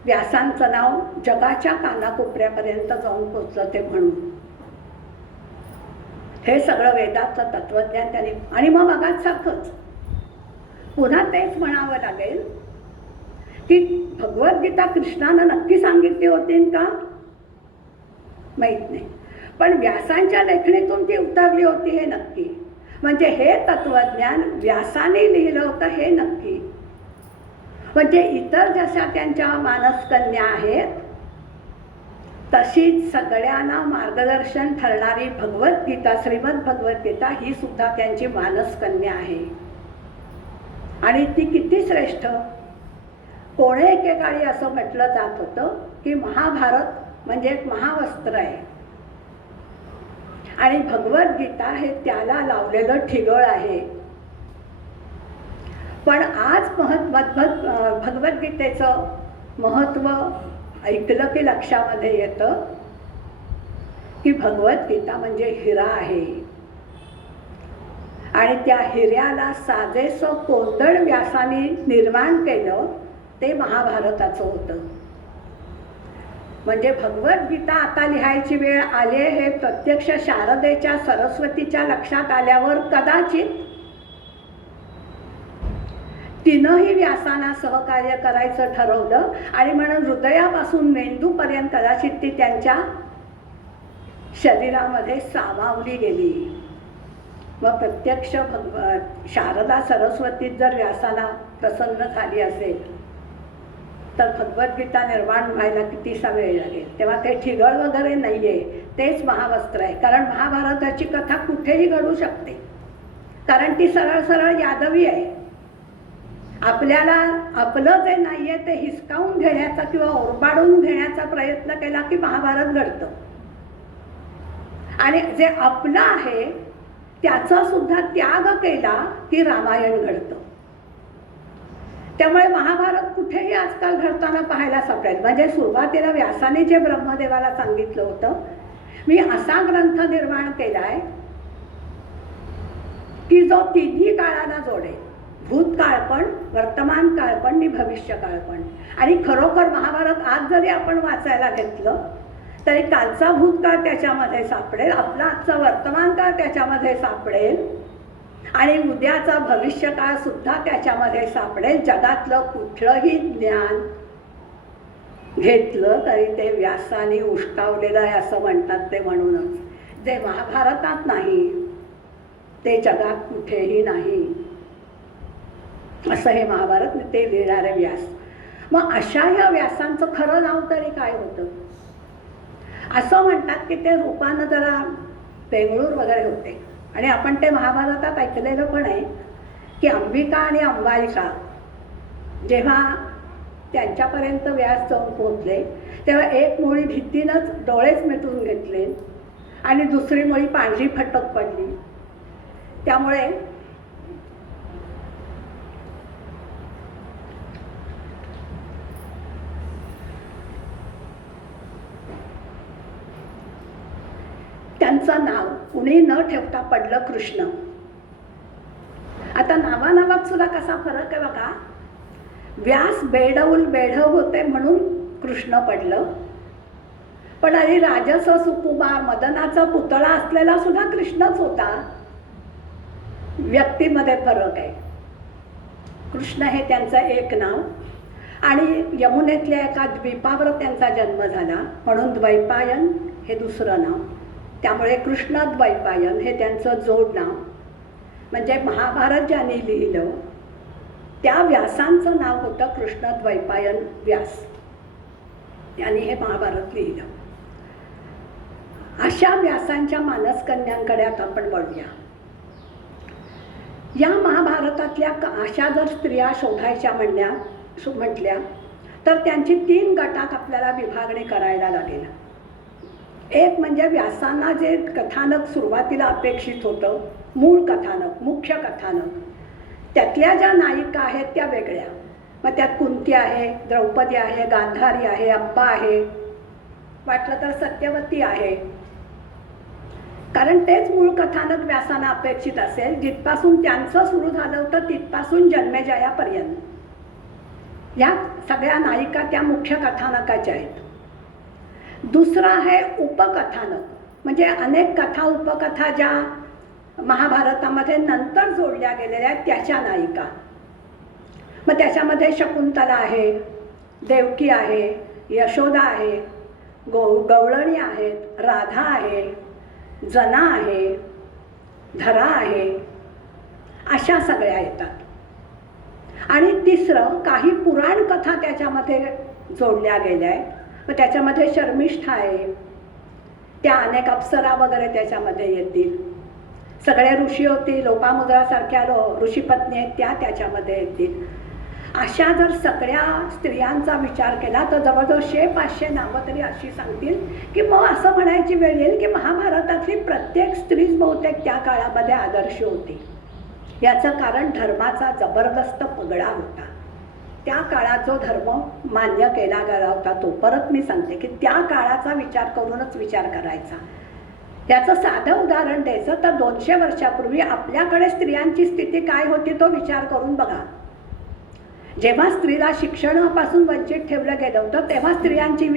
व्यासांचं नाव जगाच्या कानाकोपऱ्यापर्यंत जाऊन पोचलं ते म्हणून. हे सगळं वेदातलं तत्वज्ञान त्यांनी. आणि मग मगाच सारखंच पुन्हा तेच म्हणावं लागेल की भगवद्गीता कृष्णानं नक्की सांगितली होती का माहीत नाही, पण व्यासांच्या लेखणीतून ती उतरली होती हे नक्की. म्हणजे हे तत्वज्ञान व्यासाने लिहिलं होतं हे नक्की. म्हणजे इतर जशा त्यांच्या मानसकन्या आहेत तशीच सगळ्यांना मार्गदर्शन ठरणारी भगवद्गीता, श्रीमद भगवद्गीता ही सुद्धा त्यांची मानसकन्या आहे. आणि ती किती श्रेष्ठ. कोणे एकेकाळी असं म्हटलं जात होतं की महाभारत म्हणजे एक महावस्त्र आहे आणि भगवद्गीता हे त्याला लावलेलं ठिगळ आहे. पण आज भगवद्गीतेचं महत्त्व ऐकलं की लक्षामध्ये येतं की भगवद्गीता म्हणजे हिरा आहे आणि त्या हिऱ्याला साजेसं कोंदण व्यासाने निर्माण केलं ते महाभारताचं होतं. म्हणजे भगवद्गीता आता लिहायची वेळ आली हे प्रत्यक्ष शारदेच्या सरस्वतीच्या लक्षात आल्यावर कदाचित तिनंही व्यासांना सहकार्य करायचं ठरवलं आणि म्हणून हृदयापासून मेंदूपर्यंत कदाचित ती त्यांच्या शरीरामध्ये सामावली गेली. मग प्रत्यक्ष शारदा सरस्वती जर व्यासाला प्रसन्न झाली असेल तर भगवद्गीता निर्माण व्हायला कितीसा वेळ लागेल. तेव्हा ते ठिगळ वगैरे नाही आहे, तेच महावस्त्र आहे. कारण महाभारताची कथा कुठेही घडू शकते, कारण ती सरळ सरळ यादवी आहे. आपल्याला आपलं जे नाही आहे ते हिसकावून घेण्याचा किंवा ओरबाडून घेण्याचा प्रयत्न केला की महाभारत घडतं आणि जे आपलं आहे त्याचा सुद्धा त्याग केला की रामायण घडतं. त्यामुळे महाभारत कुठेही आजकाल घडताना पाहायला सापडेल. म्हणजे सुरुवातीला व्यासाने जे ब्रह्मदेवाला सांगितलं होतं, मी असा ग्रंथ निर्माण केलाय की जो तिन्ही काळांना जोडेल, भूतकाळ पण, वर्तमान काळ पण आणि भविष्यकाळ पण. आणि खरोखर महाभारत आज जरी आपण वाचायला घेतलं तरी कालचा भूतकाळ त्याच्यामध्ये सापडेल, आपला आजचा वर्तमान काळ त्याच्यामध्ये सापडेल आणि उद्याचा भविष्यकाळ सुद्धा त्याच्यामध्ये सापडेल. जगातलं कुठलंही ज्ञान घेतलं तरी ते व्यासाने उष्टावलेलं आहे असं म्हणतात. ते म्हणूनच जे महाभारतात नाही ते जगात कुठेही नाही असं हे महाभारत ते लिहिणारे व्यास. मग अशा ह्या व्यासांचं खरं नाव तरी काय होतं? असं म्हणतात की ते रूपानं जरा बेंगळूर वगैरे होते. आणि आपण ते महाभारतात ऐकलेलं पण आहे की अंबिका आणि अंबालिका जेव्हा त्यांच्यापर्यंत व्यास जाऊन पोहोचले तेव्हा एक मुळी भीतीनंच डोळेच मिटून घेतले आणि दुसरी मुळी पांढरी फटक पडली. त्यामुळे यांचं नाव कुणी न ठेवता पडलं कृष्ण. आता नावानावात सुद्धा कसा फरक आहे बघा. व्यास बेडौल बेढव होते म्हणून कृष्ण पडलं, पण आणि राजस सुकुमार मदनाचा पुतळा असलेला सुद्धा कृष्णच होता. व्यक्तीमध्ये फरक आहे. कृष्ण हे त्यांचं एक नाव आणि यमुनेतल्या एका द्वीपावर त्यांचा जन्म झाला म्हणून द्वैपायन हे दुसरं नाव. त्यामुळे कृष्ण द्वैपायन हे त्यांचं जोड नाव. म्हणजे महाभारत ज्यांनी लिहिलं त्या व्यासांचं नाव होतं कृष्ण द्वैपायन व्यास. त्यांनी हे महाभारत लिहिलं. अशा व्यासांच्या मानसकन्यांकडे आता आपण वळूया. या महाभारतातल्या अशा जर स्त्रिया शोधायच्या म्हटल्या तर त्यांची 3 गटात आपल्याला विभागणी करायला लागेल. एक म्हणजे व्यासांना जे कथानक सुरुवातीला अपेक्षित होतं, मूळ कथानक, मुख्य कथानक, त्यातल्या ज्या नायिका आहेत त्या वेगळ्या. मग त्यात कुंती आहे, द्रौपदी आहे, गांधारी आहे, अंबा आहे, वाटलं तर सत्यवती आहे. कारण तेच मूळ कथानक व्यासांना अपेक्षित असेल, जिथपासून त्यांचं सुरू झालं होतं तिथपासून जन्मेजयापर्यंत. या सगळ्या नायिका त्या मुख्य कथानकाच्या आहेत. दुसरं आहे उपकथानक, म्हणजे अनेक कथा उपकथा ज्या महाभारतामध्ये नंतर जोडल्या गेलेल्या आहेत त्याच्या नायिका. मग त्याच्यामध्ये शकुंतला आहे, देवकी आहे, यशोदा आहे, गवळणी आहेत, राधा आहे, जना आहे, धरा आहे, अशा सगळ्या येतात. आणि तिसरं काही पुराण कथा त्याच्यामध्ये जोडल्या गेल्या आहेत. मग त्याच्यामध्ये शर्मिष्ठा आहे, त्या अनेक अप्सरा वगैरे त्याच्यामध्ये येतील. सगळे ऋषी होती, लोपामुद्रासारख्या ऋषीपत्नी आहेत त्या त्याच्यामध्ये येतील. अशा जर सगळ्या स्त्रियांचा विचार केला तर जवळजवळ 500 नावं तरी अशी सांगतील की मग असं म्हणायची वेळ येईल की महाभारतातली प्रत्येक स्त्रीच बहुतेक त्या काळामध्ये आदर्श होती. याचं कारण धर्माचा जबरदस्त पगडा होता. त्या काळात जो धर्म मान्य केला गेला होता तो, परत मी सांगते की त्या काळाचा विचार करूनच विचार करायचा. याचं साधं उदाहरण द्यायचं तर 200 वर्षापूर्वी आपल्याकडे स्त्रियांची स्थिती काय होती तो विचार करून बघा. जेव्हा स्त्रीला शिक्षणापासून वंचित ठेवलं गेलं होतं तेव्हा स्त्रियांची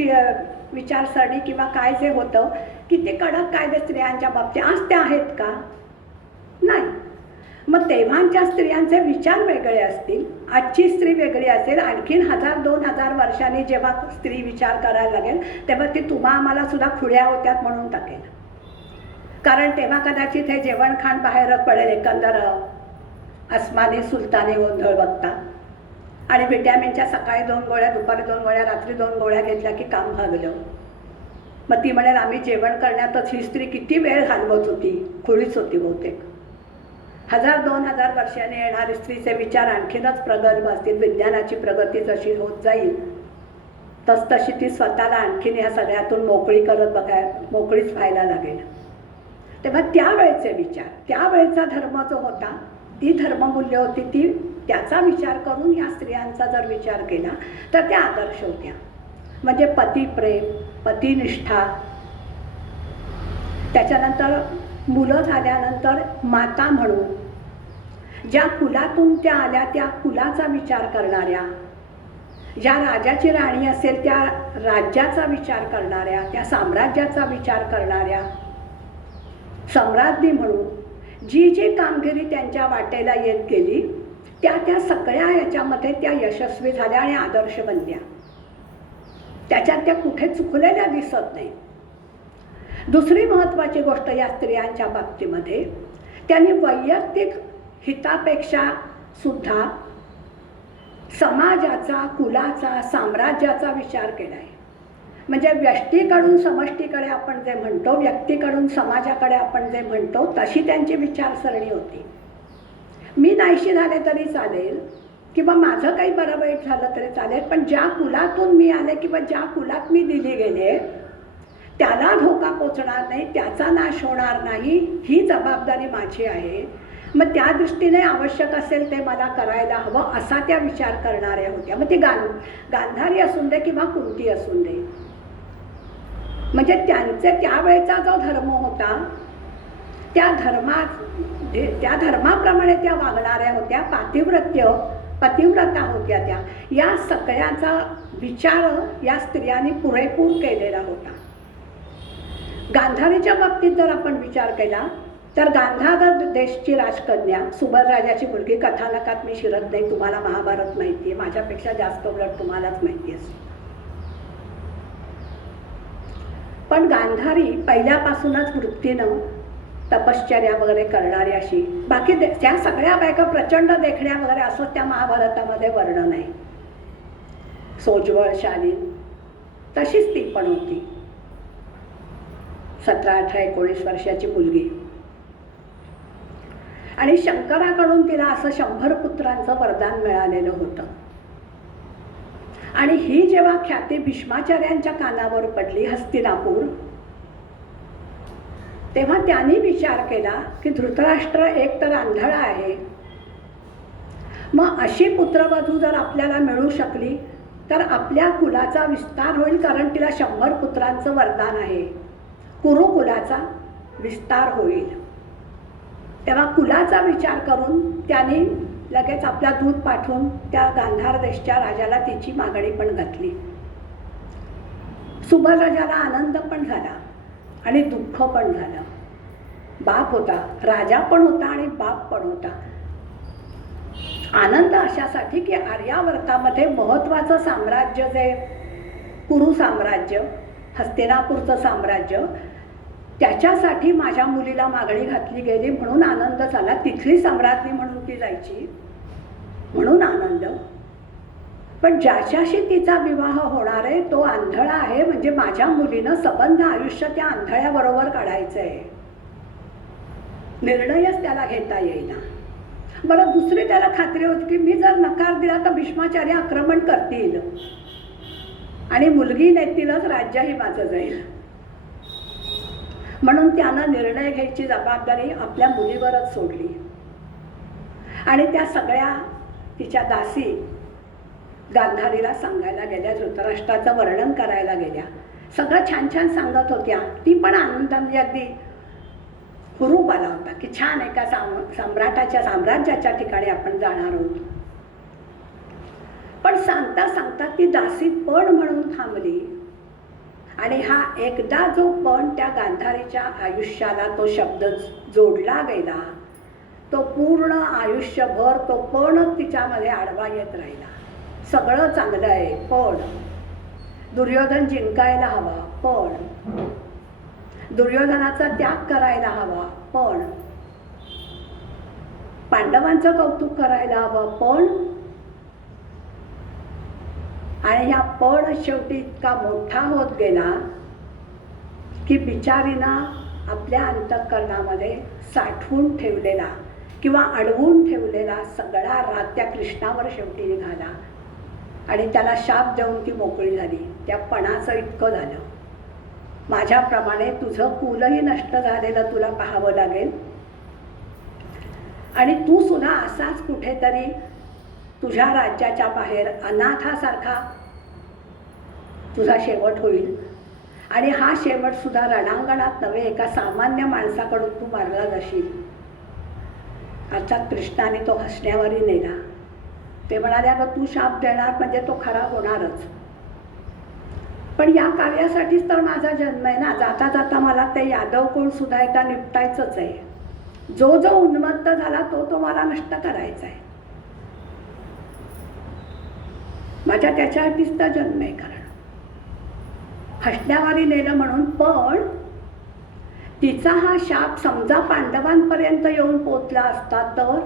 विचारसरणी किंवा काय जे होतं किती कडक कायदे स्त्रियांच्या बाबतीत, आज त्या आहेत का? नाही. मग तेव्हाच्या स्त्रियांचे विचार वेगळे असतील, आजची स्त्री वेगळी असेल. आणखीन 1000-2000 वर्षांनी जेव्हा स्त्री विचार करायला लागेल तेव्हा ती तुम्हा आम्हाला सुद्धा खुळ्या होत्यात म्हणून टाकेल. कारण तेव्हा कदाचित हे जेवणखाण बाहेरच पडेल एकंदर अस्मानी सुलतानी गोंधळ बघता. आणि विटॅमिनच्या सकाळी 2 गोळ्या, दुपारी 2 गोळ्या, रात्री 2 गोळ्या घेतल्या की काम भागलं. मग ती म्हणेल आम्ही जेवण करण्यातच ही स्त्री किती वेळ घालवत होती, खुळीच होती बहुतेक. 1000-2000 वर्षांनी येणारी स्त्रीचे विचार आणखीनच प्रगल्भ असतील. विज्ञानाची प्रगती जशी होत जाईल तसतशी ती स्वतःला आणखीन ह्या सगळ्यातून मोकळीच व्हायला लागेल. तेव्हा त्यावेळेचे विचार, त्यावेळेचा धर्म जो होता, ती धर्ममूल्य होती, ती त्याचा विचार करून या स्त्रियांचा जर विचार केला तर त्या आदर्श होत्या. म्हणजे पतिप्रेम, पतिनिष्ठा, त्याच्यानंतर मुलं झाल्यानंतर माता म्हणून ज्या कुलातून त्या आल्या त्या कुलाचा विचार करणाऱ्या, ज्या राजाची राणी असेल त्या राज्याचा विचार करणाऱ्या, त्या साम्राज्याचा विचार करणाऱ्या, सम्राज्ञी म्हणून जी जी कामगिरी त्यांच्या वाटेला येत गेली त्या सगळ्या याच्यामध्ये त्या यशस्वी झाल्या आणि आदर्श बनल्या. त्याच्यात त्या कुठे चुकलेल्या दिसत नाही. दुसरी महत्त्वाची गोष्ट या स्त्रियांच्या बाबतीमध्ये, त्यांनी वैयक्तिक हितापेक्षा सुद्धा समाजाचा, कुलाचा, साम्राज्याचा विचार केला आहे. म्हणजे व्यष्टीकडून समष्टीकडे आपण जे म्हणतो, व्यक्तीकडून समाजाकडे आपण जे म्हणतो, तशी त्यांची विचारसरणी होती. मी नाहीशी झाले तरी चालेल किंवा माझं काही बरं वाईट झालं तरी चालेल, पण ज्या कुलातून मी आले किंवा ज्या कुलात मी दिली गेले त्याला धोका पोचणार नाही, त्याचा नाश होणार नाही, ही जबाबदारी माझी आहे. मग त्या दृष्टीने आवश्यक असेल ते मला करायला हवं असा त्या विचार करणाऱ्या होत्या. मग ती गांधारी असून दे किंवा कुंती असून दे. म्हणजे त्यांचे त्यावेळेचा जो धर्म होता त्या धर्माप्रमाणे त्या वागणाऱ्या होत्या, पतिव्रता होत्या त्या. या सगळ्याचा विचार या स्त्रियांनी पुरेपूर केलेला होता. गांधारीच्या बाबतीत जर आपण विचार केला तर गांधार देशची राजकन्या, सुबलराजाची मुलगी, कथानकात मी शिरत नाही, तुम्हाला महाभारत माहिती आहे, माझ्यापेक्षा जास्त उलट तुम्हालाच माहिती असेल. पण गांधारी पहिल्यापासूनच वृत्तीनं तपश्चर्या वगैरे करणारी अशी, बाकी त्या सगळ्या बायका प्रचंड देखण्या वगैरे असं त्या महाभारतामध्ये वर्णन आहे. सोज्वळ, शालीन, तशीच ती पण होती. 17, 18, 19 वर्षाची मुलगी. आणि शंकराकडून तिला असं 100 पुत्रांचं वरदान मिळालेलं होतं. आणि ही जेव्हा ख्याती भीष्माचार्यांच्या कानावर पडली, हस्तिनापूर, तेव्हा त्यांनी विचार केला की धृतराष्ट्र एक तर आंधळा आहे, मग अशी पुत्रवधू जर आपल्याला मिळू शकली तर आपल्या कुलाचा विस्तार होईल, कारण तिला 100 पुत्रांचं वरदान आहे. कुरुकुलाचा विस्तार होईल. तेव्हा कुलाचा विचार करून त्यांनी लगेच आपला दूत पाठवून त्या गांधार देशच्या राजाला तिची मागणी पण घातली. सुबलराजाला आनंद पण झाला आणि दुःख पण झालं. बाप होता, राजा पण होता आणि बाप पण होता. आनंद अशासाठी की आर्यावर्तामध्ये महत्त्वाचं साम्राज्य जे कुरु साम्राज्य, हस्तिनापूरचं साम्राज्य, त्याच्यासाठी माझ्या मुलीला मागणी घातली गेली म्हणून आनंद झाला. तिथली सम्राज्ञी म्हणून ती जायची म्हणून आनंद. पण ज्याच्याशी तिचा विवाह होणार आहे तो आंधळा आहे, म्हणजे माझ्या मुलीनं सबंध आयुष्य त्या आंधळ्याबरोबर काढायचं आहे. निर्णयच त्याला घेता येईना. बरं, दुसरी त्याला खात्री होती की मी जर नकार दिला तर भीष्माचार्य आक्रमण करतील आणि मुलगी नेतीलच, राज्यही माझं जाईल. म्हणून त्यानं निर्णय घ्यायची जबाबदारी आपल्या मुलीवरच सोडली. आणि त्या सगळ्या तिच्या दासी गांधारीला सांगायला गेल्या, धृतराष्ट्राचं वर्णन करायला गेल्या. सगळं छान छान सांगत होत्या. ती पण आनंद, म्हणजे अगदी हुरूप आला होता की छान एका साम्राज्याच्या ठिकाणी आपण जाणार आहोत. पण सांगता सांगता ती दासी पण म्हणून थांबली. आणि हा एकदा जो पण त्या गांधारीच्या आयुष्याला तो शब्द जोडला गेला, तो पूर्ण आयुष्यभर तो पणच तिच्यामध्ये आडवा येत राहिला. सगळं चांगलं आहे पण, दुर्योधन जिंकायला हवा पण, दुर्योधनाचा त्याग करायला हवा पण, पांडवांचं कौतुक करायला हवं पण, आणि ह्या पण शेवटी इतका मोठा होत गेला की बिचारीनं आपल्या अंतःकरणामध्ये साठवून ठेवलेला किंवा अडवून ठेवलेला सगळा राग त्या कृष्णावर शेवटी निघाला आणि त्याला शाप देऊन ती मोकळी झाली. त्या पणाचं इतकं झालं, माझ्याप्रमाणे तुझं कुलही नष्ट झालेलं तुला पाहावं लागेल आणि तू सुद्धा असाच कुठेतरी तुझ्या राज्याच्या बाहेर अनाथासारखा तुझा शेवट होईल. आणि हा शेवट सुद्धा रणांगणात नव्हे, एका सामान्य माणसाकडून तू मारला जाशील. अर्थात कृष्णाने तो हसण्यावरही नेला. ते म्हणाले, अगं तू शाप देणार म्हणजे तो खरा होणारच, पण या कार्यासाठीच तर माझा जन्म आहे ना. जाता जाता मला ते यादव कुळ सुद्धा एकदा निपटायचंच आहे. जो जो उन्मत्त झाला तो मला नष्ट करायचा आहे. माझ्या त्याच्यासाठीच तर जन्म आहे. कारण हसण्यावारी नेलं म्हणून. पण तिचा हा शाप समजा पांडवांपर्यंत येऊन पोचला असता तर,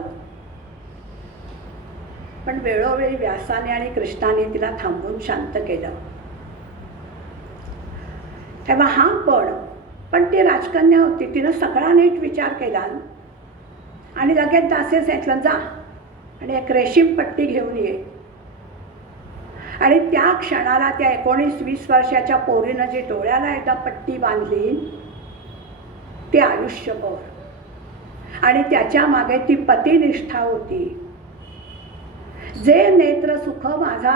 पण वेळोवेळी व्यासाने आणि कृष्णाने तिला थांबवून शांत केलं. तेव्हा हा पण ती राजकन्या होती. तिनं सगळा नीट विचार केला आणि लगेच दासे सांगितलं, जा आणि एक रेशीम पट्टी घेऊन ये. आणि त्या क्षणाला त्या 19-20 वर्षाच्या पोरीनं जी डोळ्याला एकदा पट्टी बांधली ते आयुष्यभर, आणि त्याच्या मागे ती पतिनिष्ठा होती. जे नेत्रसुख माझा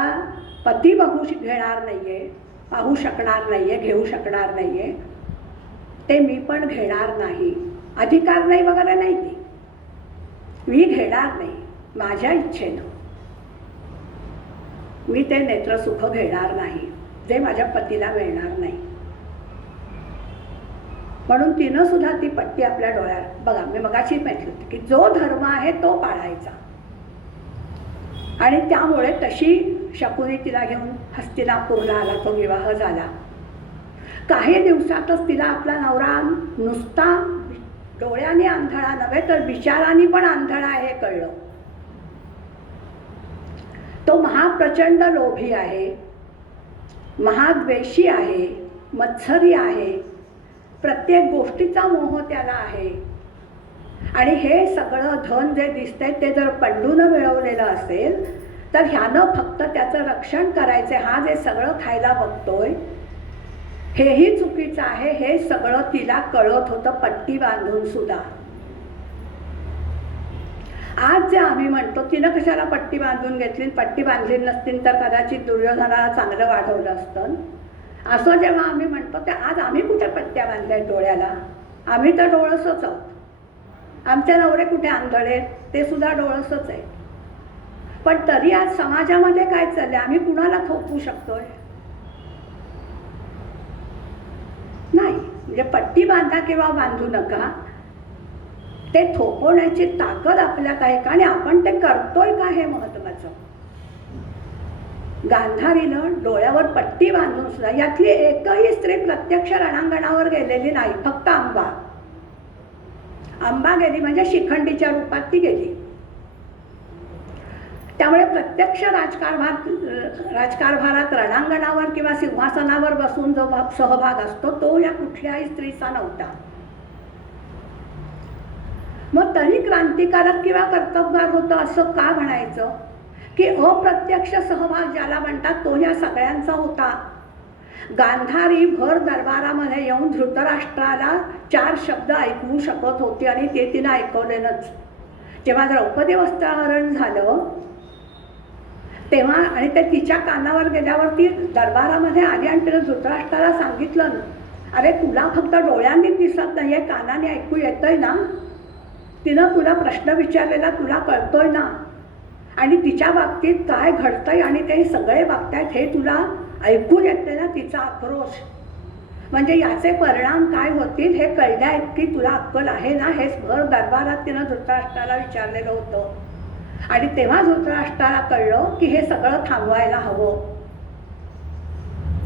पती बघू घेणार नाहीये पाहू शकणार नाही आहे, घेऊ शकणार नाही आहे, ते मी पण घेणार नाही. अधिकार नाही वगैरे नाही, ती मी घेणार नाही. माझ्या इच्छेनं मी ते नेत्रसुख घेणार नाही, जे माझ्या पतीला मिळणार नाही. म्हणून तिनं सुद्धा ती पट्टी आपल्या डोळ्यात, बघा मी मगाशी म्हटलं होतं की जो धर्म आहे तो पाळायचा. आणि त्यामुळे तशी शकुनी तिला घेऊन हस्तिनापूरला आला, तो विवाह झाला. काही दिवसातच तिला आपला नवरा नुसता डोळ्याने आंधळा नव्हे तर विचाराने पण आंधळा आहे हे कळलं. तो महाप्रचंड लोभी आहे, महाद्वेषी आहे, मत्सरी आहे, प्रत्येक गोष्टीचा मोह त्याला आहे. आणि हे सगळं धन जे दिसतंय ते जर पंडूनं मिळवलेलं असेल तर ह्यानं फक्त त्याचं रक्षण करायचं. हा जे सगळं खायला बघतोय हेही चुकीचं आहे, हे सगळं तिला कळत होतं पट्टी बांधून सुद्धा. आज जे आम्ही म्हणतो तिनं कशाला पट्टी बांधून घेतली, पट्टी बांधली नसतील तर कदाचित दुर्योधनाला चांगलं वाढवलं असतं, असं जेव्हा आम्ही म्हणतो ते आज आम्ही कुठे पट्ट्या बांधल्या डोळ्याला? आम्ही तर डोळसच आहोत. आमचे नवरे कुठे आंधळे, ते सुद्धा डोळसच आहे. पण तरी आज समाजामध्ये काय चाललंय, आम्ही कुणाला थोपवू शकतोय? नाही. म्हणजे पट्टी बांधा किंवा बांधू नका, ते थोपवण्याची ताकद आपल्यात आहे का आणि आपण ते करतोय का हे महत्वाचं. गांधारीनं डोळ्यावर पट्टी बांधून सुद्धा, यातली एकही स्त्री प्रत्यक्ष रणांगणावर गेलेली नाही, फक्त अंबा गेली, म्हणजे शिखंडीच्या रूपात ती गेली. त्यामुळे प्रत्यक्ष राजकारभारात रणांगणावर किंवा सिंहासनावर बसून जो सहभाग असतो तो या कुठल्याही स्त्रीचा नव्हता. मग तरी क्रांतिकारक किंवा कर्तबगार होतं असं का म्हणायचं? की अप्रत्यक्ष सहभाग ज्याला म्हणतात तो या सगळ्यांचा होता. गांधारी भर दरबारामध्ये येऊन धृतराष्ट्राला 4 शब्द ऐकवू शकत होती आणि ते तिनं ऐकवलेलंच. जेव्हा द्रौपदी वस्त्रहरण झालं तेव्हा आणि ते तिच्या कानावर गेल्यावर ती दरबारामध्ये आली आणि तिनं धृतराष्ट्राला सांगितलं, अरे तुला फक्त डोळ्यांनी दिसत नाहीये, कानाने ऐकू येतंय ना, तिनं तुला प्रश्न विचारलेला तुला कळतोय ना, आणि तिच्या बाबतीत काय घडतंय आणि ते सगळे बघतायत हे तुला ऐकू येते ना, तिचा आक्रोश. म्हणजे याचे परिणाम काय होतील हे कळल्या इतकी तुला अक्कल आहे ना, हे भर दरबारात तिनं धृतराष्ट्राला विचारलेलं होतं. आणि तेव्हा धृतराष्ट्राला कळलं की हे सगळं थांबवायला हवं.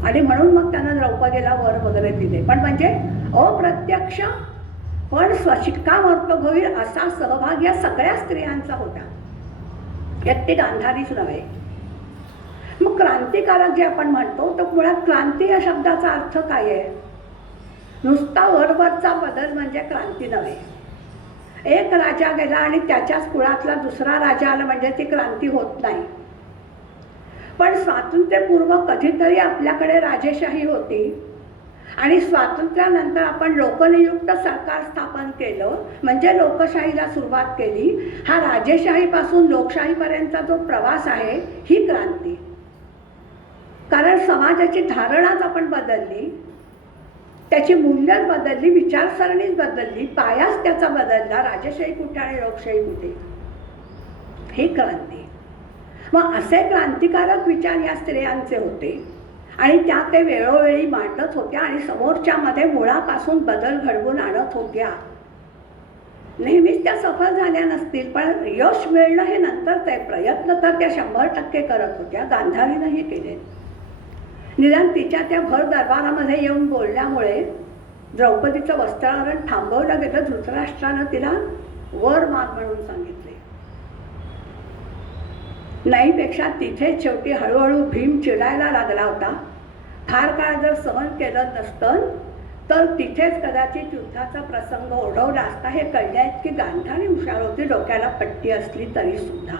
आणि म्हणून मग त्यानं द्रौपदीला वर वगैरे दिले. पण म्हणजे अप्रत्यक्ष पण शिक्कामोर्तब होईल असा सहभाग या सगळ्या स्त्रियांचा होता, यात ते गांधारीच नव्हे. मग क्रांतिकारक जे आपण म्हणतो तो मुळात क्रांती या शब्दाचा अर्थ काय आहे? नुसता वरवरचा बदल म्हणजे क्रांती नव्हे. एक राजा गेला आणि त्याच्याच कुळातला दुसरा राजा आला म्हणजे ती क्रांती होत नाही. पण स्वातंत्र्यपूर्व कधीतरी आपल्याकडे राजेशाही होती आणि स्वातंत्र्यानंतर आपण लोकनियुक्त सरकार स्थापन केलं म्हणजे लोकशाहीला सुरुवात केली. हा राजेशाहीपासून लोकशाहीपर्यंतचा जो प्रवास आहे ही क्रांती. कारण समाजाची धारणाच आपण बदलली, त्याची मूल्यच बदलली, विचारसरणीच बदलली, पायाच त्याचा बदलला. राजेशाही कुठे आणि लोकशाही कुठे, ही क्रांती. मग असे क्रांतिकारक विचार या स्त्रियांचे होते आणि त्या ते वेळोवेळी मांडत होत्या आणि समोरच्यामध्ये मुळापासून बदल घडवून आणत होत्या. नेहमीच त्या सफल झाल्या नसतील पण यश मिळणं हे नंतरच आहे. प्रयत्न तर त्या 100% करत होत्या. गांधारीनंही केले. निदान तिच्या त्या भर दरबारामध्ये येऊन बोलल्यामुळे द्रौपदीचं वस्त्रहरण थांबवलं गेलं. धृतराष्ट्रानं तिला वर माग म्हणून सांगितले. नाहीपेक्षा तिथे शेवटी हळूहळू भीम चिडायला लागला होता. फार काळ जर सहन केलं नसतं तर तिथेच कदाचित युद्धाचा प्रसंग ओढवला असता. हे कळल्यात की गांधारी हुशार होती, डोक्याला पट्टी असली तरी सुद्धा.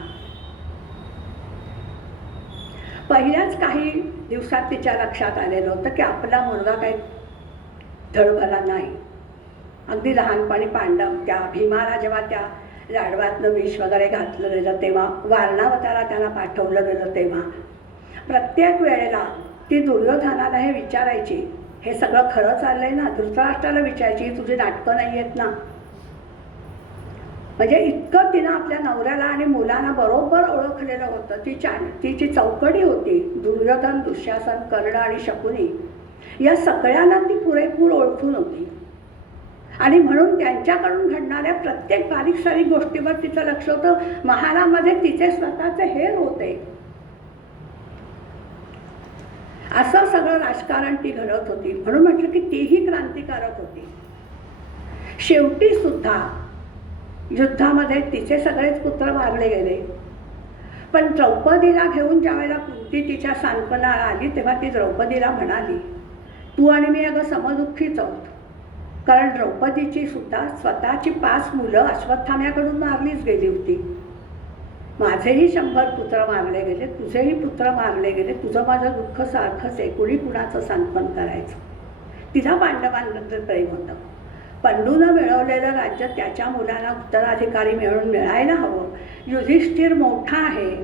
पहिल्याच काही दिवसात तिच्या लक्षात आलेलं होतं की आपला मुलगा काही धडभला नाही. अगदी लहानपणी पांडव त्या भीमाला जेव्हा त्या लाडवातनं विष वगैरे घातलं गेलं तेव्हा, वारणावताला त्याला पाठवलं गेलं तेव्हा प्रत्येक वेळेला ती दुर्योधनाला हे विचारायची, हे सगळं खरं चाललंय ना? धृतराष्ट्राला विचारायची, तुझी नाटकं नाही आहेत ना? म्हणजे इतकं तिनं आपल्या नवऱ्याला आणि मुलांना बरोबर ओळखलेलं होतं. तिची चौकडी होती, दुर्योधन, दुःशासन, कर्ण आणि शकुनी, या सगळ्यांना ती पुरेपूर ओळखून होती. आणि म्हणून त्यांच्याकडून घडणाऱ्या प्रत्येक बारीक सारीक गोष्टीवर तिचं लक्ष होतं. महालामध्ये तिचे स्वतःचे हेर होते. असं सगळं राजकारण ती घडत होती. म्हणून म्हटलं की तीही क्रांतिकारक होती. शेवटी सुद्धा युद्धामध्ये तिचे सगळेच पुत्र मारले गेले. पण द्रौपदीला घेऊन ज्यावेळेला कुंती तिच्या सांत्वनाला आली तेव्हा ती द्रौपदीला म्हणाली, तू आणि मी अगं समदुःखीच आहोत. कारण द्रौपदीची सुद्धा स्वतःची 5 मुलं अश्वत्थाम्याकडून मारलीच गेली होती. माझेही 100 पुत्र मारले गेले, तुझेही पुत्र मारले गेले, तुझं माझं दुःख सारखंच आहे, कुणी कुणाचं सांत्वन करायचं. तिला पांडवांबद्दल प्रेम होतं. पंडूनं मिळवलेलं राज्य त्याच्या मुलाला उत्तराधिकारी मिळून मिळायला हवं. युधिष्ठिर मोठा आहे,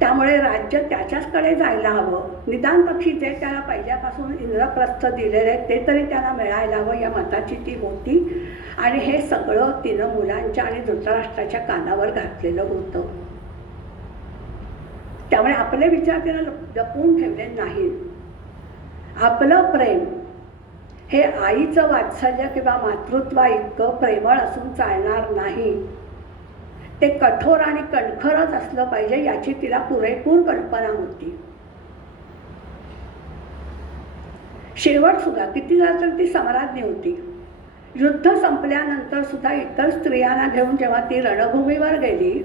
त्यामुळे राज्य त्याच्याचकडे जायला हवं. निदान पक्षी जे त्याला पहिल्यापासून इंद्रप्रस्थ दिलेले ते तरी त्याला मिळायला हवं, या मताची ती होती. आणि हे सगळं तिनं मुलांच्या आणि धृतराष्ट्राच्या कानावर घातलेलं होतं. त्यामुळे आपले विचार तिनं जपून ठेवले नाहीत. आपलं प्रेम हे आईचं वात्सल्य किंवा मातृत्वा इतकं प्रेमळ असून चालणार नाही. ते कठोर आणि कणखरच असलं पाहिजे याची तिला पुरेपूर कल्पना होती. शेवट सुद्धा किती झालं तर ती सम्राज्ञी होती. युद्ध संपल्यानंतर सुद्धा इतर स्त्रियांना घेऊन जेव्हा ती रणभूमीवर गेली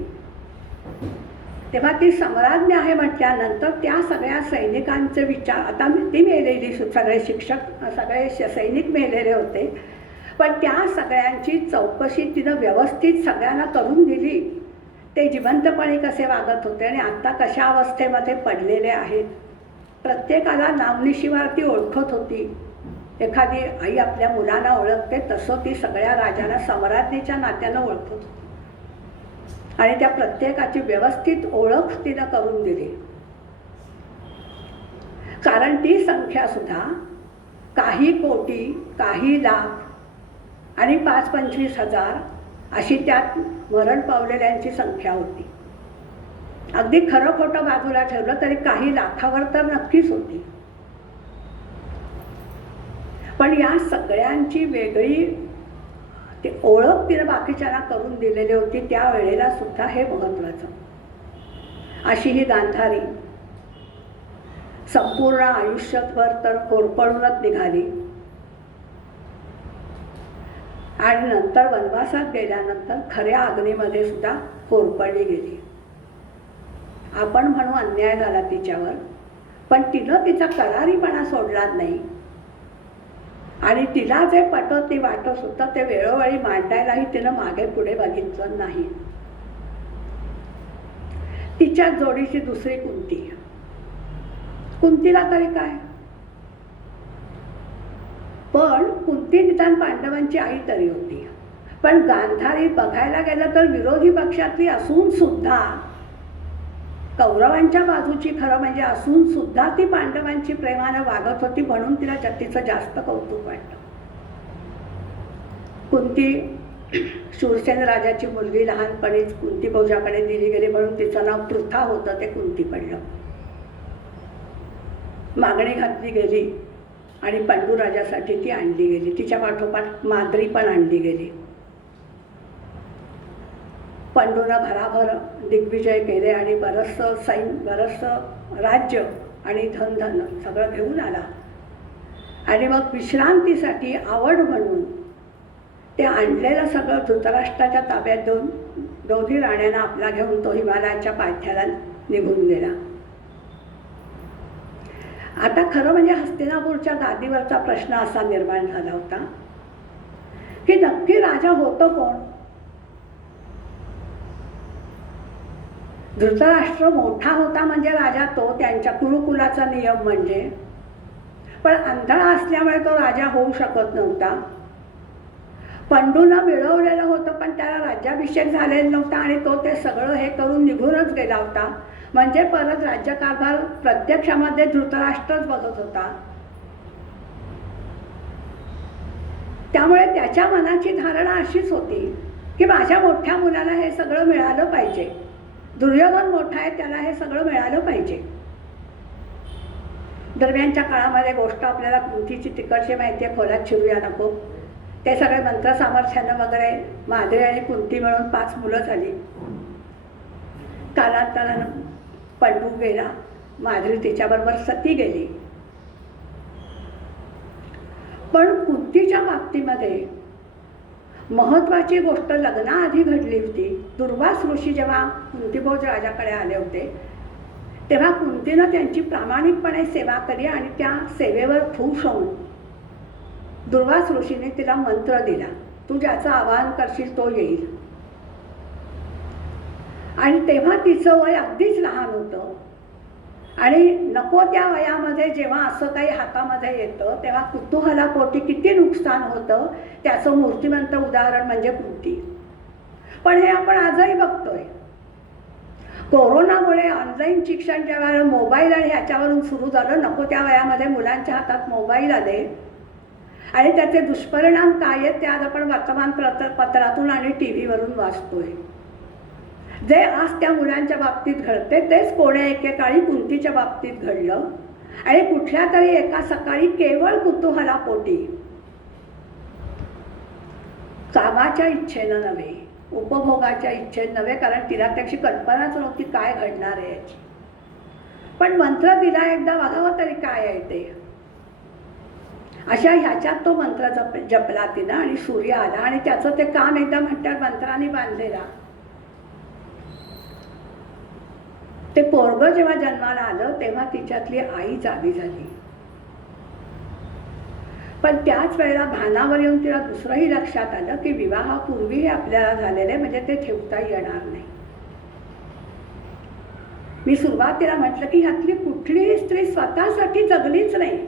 तेव्हा ती सम्राज्ञी आहे म्हटल्यानंतर त्या सगळ्या सैनिकांचे विचार, आता ती मेलेली, सगळे शिक्षक सगळे सैनिक मेलेले होते, पण त्या सगळ्यांची चौकशी तिनं व्यवस्थित सगळ्यांना करून दिली. ते जिवंतपणे कसे वागत होते आणि आत्ता कशा अवस्थेमध्ये पडलेले आहेत. प्रत्येकाला नावनिशिवार ती ओळखत होती. एखादी आई आपल्या मुलांना ओळखते तसं ती सगळ्या राजांना सम्राज्ञीच्या नात्यानं ओळखत होती. आणि त्या प्रत्येकाची व्यवस्थित ओळख तिनं करून दिली. कारण ती संख्या सुद्धा काही कोटी, काही लाख आणि 5-25 हजार अशी त्यात मरण पावलेल्यांची संख्या होती. अगदी खरं खोटं बाजूला ठेवलं तरी काही लाखावर तर नक्कीच होती. पण या सगळ्यांची वेगळी ती ओळख तिनं बाकीच्यांना करून दिलेली होती. त्या वेळेला सुद्धा हे महत्त्वाचं. अशी ही गांधारी संपूर्ण आयुष्यभर तर होरपळूनच निघाली आणि नंतर वनवासात गेल्यानंतर खऱ्या अग्नीमध्ये सुद्धा होरपळली गेली. आपण म्हणू अन्याय झाला तिच्यावर, पण तिनं तिचा करारीपणा सोडला नाही. आणि तिला जे पटत ती वाटत होतं ते वेळोवेळी मांडायलाही तिनं मागे पुढे बघितलं नाही. तिच्या जोडीची दुसरी कुंती. कुंतीला तरी काय, पण कुंती निदान पांडवांची आई तरी होती. पण गांधारी बघायला गेलं तर विरोधी पक्षातली असून सुद्धा, कौरवांच्या बाजूची खरं म्हणजे असून सुद्धा ती पांडवांची प्रेमानं वागत होती. म्हणून तिला तिचं जास्त कौतुक वाटतं. कुंती शूरसेन राजाची मुलगी लहानपणीच कुंती भोजाकडे दिली गेली म्हणून तिचं नाव पृथा होतं, ते कुंती पडलं. मागणी घातली गेली आणि पांडुराजासाठी ती आणली गेली. तिच्या पाठोपाठ माद्री पण आणली गेली. पंडूनं भराभर दिग्विजय केले आणि बरंचसं राज्य आणि धन सगळं घेऊन आला. आणि मग विश्रांतीसाठी आवड म्हणून ते आणलेलं सगळं धृतराष्ट्राच्या ताब्यात देऊन दोन्ही राण्यांना आपला घेऊन तो हिमालयाच्या पायथ्याला निघून गेला. आता खरं म्हणजे हस्तिनापूरच्या गादीवरचा प्रश्न असा निर्माण झाला होता की नक्की राजा होतं कोण? धृतराष्ट्र मोठा होता म्हणजे राजा तो, त्यांच्या कुरुकुलाचा नियम म्हणजे. पण आंधळा असल्यामुळे तो राजा होऊ शकत नव्हता. पंडूनं मिळवलेलं होतं पण त्याला राज्याभिषेक झालेला नव्हता आणि तो ते सगळं हे करून निघूनच गेला होता. म्हणजे परत राज्यकारभार प्रत्यक्षामध्ये धृतराष्ट्रच बघत होता. त्यामुळे त्याच्या मनाची धारणा अशीच होती की माझ्या मोठ्या मुलाला हे सगळं मिळालं पाहिजे, दुर्योधन मोठा आहे त्याला हे सगळं मिळालं पाहिजे. दरम्यानच्या काळामध्ये गोष्ट आपल्याला कुंतीची तिकडची माहिती आहे, खोलात शिरूया नको. ते सगळे मंत्र सामर्थ्यानं वगैरे माद्री आणि कुंती मिळून 5 मुलं झाली. कालांतरानं पंडू गेला, माद्री तिच्याबरोबर सती गेली. पण कुंतीच्या बाबतीमध्ये महत्त्वाची गोष्ट लग्नाआधी घडली होती. दुर्वास ऋषी जेव्हा कुंतीभोज राजाकडे आले होते तेव्हा कुंतीनं त्यांची प्रामाणिकपणे सेवा केली आणि त्या सेवेवर खुश होऊन दुर्वास ऋषीने तिला मंत्र दिला, तू ज्याचं आवाहन करशील तो येईल. आणि तेव्हा तिचं वय अगदीच लहान होतं आणि नको त्या वयामध्ये जेव्हा असं काही हातामध्ये येतं तेव्हा कुतूहलापोटी किती नुकसान होतं त्याचं मूर्तिमंत उदाहरण म्हणजे कुंती. पण हे आपण आजही बघतोय. कोरोनामुळे ऑनलाईन शिक्षण जेव्हा मोबाईल आणि ह्याच्यावरून सुरू झालं, नको त्या वयामध्ये मुलांच्या हातात मोबाईल आले आणि त्याचे दुष्परिणाम काय आहेत ते आज आपण वर्तमानपत्रातून आणि टी व्हीवरून वाचतोय. जे आज त्या मुलांच्या बाबतीत घडते तेच कोण्या एकेकाळी कुंतीच्या बाबतीत घडलं. आणि कुठल्या तरी एका सकाळी केवळ कुतूहलापोटी, कामाच्या इच्छेनं नव्हे, उपभोगाच्या इच्छेनं नव्हे, कारण तिला त्याची कल्पनाच नव्हती काय घडणार आहे याची, पण मंत्र दिला एकदा बघावं तरी काय आहे ते, अशा ह्याच्यात तो मंत्र जपला तिनं आणि सूर्य आला आणि त्याचं ते काम एकदा म्हणतात मंत्राने बांधलेला. ते पोरगं जेव्हा जन्माला आलं तेव्हा तिच्यातली आई जागी झाली. पण त्याच वेळेला भानावर येऊन तिला दुसरंही लक्षात आलं की विवाहापूर्वी हे आपल्याला झालेले म्हणजे ते ठेवता येणार नाही. मी सुरुवातीला म्हटलं की ह्यातली कुठलीही स्त्री स्वतःसाठी जगलीच नाही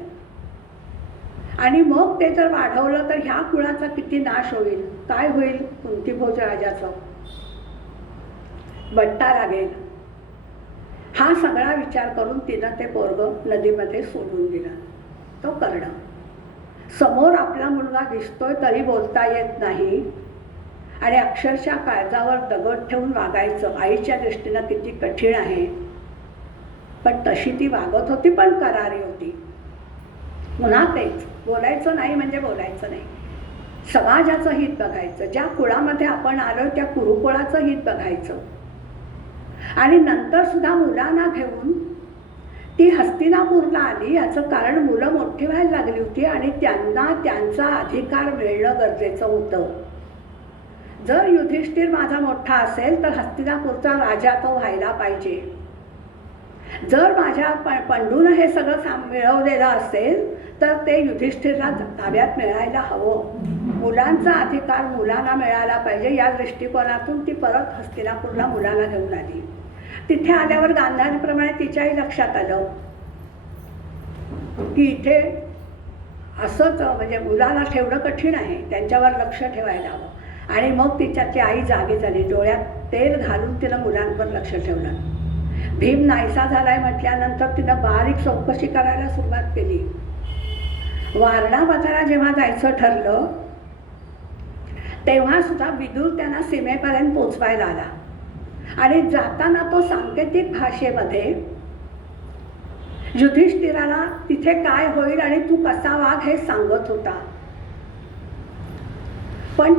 आणि मग ते जर वाढवलं तर ह्या कुळाचा किती नाश होईल, काय होईल कुंतीभोज राजाचं, बट्टा लागेल. हा सगळा विचार करून तिनं ते पोरगं नदीमध्ये सोडून दिलं. तो कर्ण समोर आपला मुलगा दिसतोय तरी बोलता येत नाही आणि अक्षरशः काळजावर दगड ठेवून वागायचं आईच्या दृष्टीनं किती कठीण आहे. पण तशी ती वागत होती, पण करारी होती. पुन्हा तेच बोलायचं नाही म्हणजे बोलायचं नाही, समाजाचं हित बघायचं, ज्या कुळामध्ये आपण आलो त्या कुरुकुळाचं हित बघायचं. आणि नंतर सुद्धा मुलांना घेऊन ती हस्तिनापूरला आली. याचं कारण मुलं मोठी व्हायला लागली होती आणि त्यांना त्यांचा अधिकार मिळणं गरजेचं होतं. जर युधिष्ठिर माझा मोठा असेल तर हस्तिनापूरचा राजा तो व्हायला पाहिजे. जर माझ्या पंडूनं हे सगळं मिळवलेलं असेल तर ते युधिष्ठिरला ताब्यात मिळायला हवं. मुलांचा अधिकार मुलांना मिळाला पाहिजे या दृष्टिकोनातून ती परत हस्तिनापूरला मुलांना घेऊन आली. तिथे आल्यावर गांधारीप्रमाणे तिच्याही लक्षात आलं की इथे असंच म्हणजे मुलाला ठेवणं कठीण आहे, त्यांच्यावर लक्ष ठेवायला हवं. आणि मग तिच्याची आई जागी झाली, डोळ्यात तेल घालून तिनं मुलांवर लक्ष ठेवलं. भीम नाहीसा झालाय म्हटल्यानंतर तिनं बारीक चौकशी करायला सुरुवात केली. वारणावताला जेव्हा जायचं ठरलं तेव्हा सुद्धा विदुर त्यांना सीमेपर्यंत पोचवायला आला आणि जाताना तो सांकेतिक भाषेमध्ये युधिष्ठिराला तिथे काय होईल आणि तू कसा वाघ हे सांगत होता. पण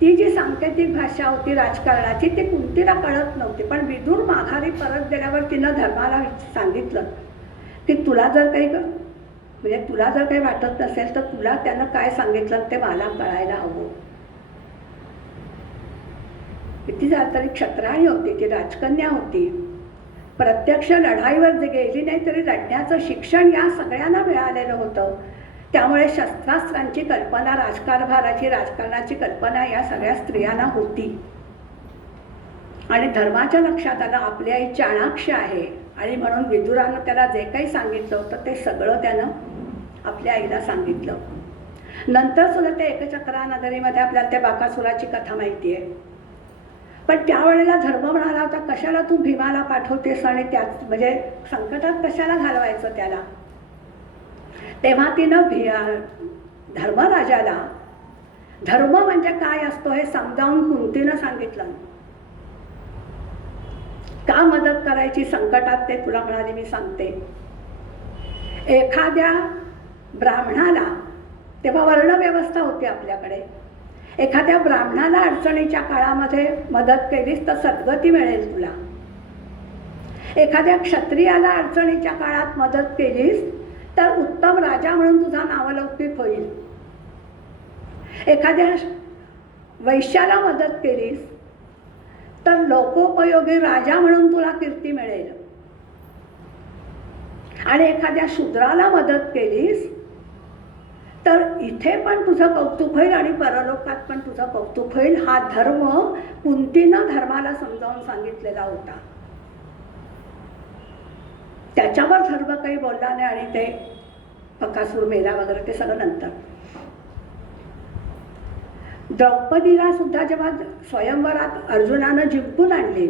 ती जी सांकेतिक भाषा होती राजकारणाची ती कुंतीला कळत नव्हती. पण विदुर माघारी परत गेल्यावर तिनं धर्माला सांगितलं की तुला जर काही वाटत नसेल तर तुला त्यानं काय सांगितलं ते मला कळायला हवं. किती झालं तरी क्षत्राणी होती, ती राजकन्या होती, प्रत्यक्ष लढाईवर गेली नाही तरी लढण्याचं शिक्षण या सगळ्यांना मिळालेलं होतं. त्यामुळे शस्त्रास्त्रांची कल्पना, राजकारणाची कल्पना या सगळ्या स्त्रियांना होती. आणि धर्माच्या लक्षात आलं आपली आई चाणाक्ष आहे आणि म्हणून विदुरानं त्याला जे काही सांगितलं होतं ते सगळं त्यानं आपल्या आईला सांगितलं. नंतर सुद्धा ते एकचक्रा नगरीमध्ये आपल्याला त्या बाकासुराची कथा माहिती आहे. पण त्यावेळेला धर्म म्हणाला होता, कशाला तू भीमाला पाठवतेस आणि त्यात म्हणजे संकटात कशाला घालवायचं त्याला. तेव्हा तिनं धर्मराजाला धर्म म्हणजे काय असतो हे समजावून कुंतीनं सांगितलं. का मदत करायची संकटात ते तुला म्हणाले मी सांगते. एखाद्या ब्राह्मणाला, तेव्हा वर्णव्यवस्था होती आपल्याकडे, एखाद्या ब्राह्मणाला अडचणीच्या काळामध्ये मदत केलीस तर सद्गती मिळेल तुला. एखाद्या क्षत्रियाला अडचणीच्या काळात मदत केलीस तर उत्तम राजा म्हणून तुझा नावलौकिक होईल. एखाद्या वैश्याला मदत केलीस तर लोकोपयोगी राजा म्हणून तुला कीर्ती मिळेल. आणि एखाद्या शूद्राला मदत केलीस तर इथे पण तुझं कौतुक होईल आणि परलोकात पण तुझं कौतुक होईल. हा धर्म कुंतीनं धर्माला समजावून सांगितलेला होता. त्याच्यावर धर्म काही बोलला नाही आणि ते बकासूर मेला वगैरे ते सगळं नंतर. द्रौपदीला सुद्धा जेव्हा स्वयंवरात अर्जुनानं जिंकून आणली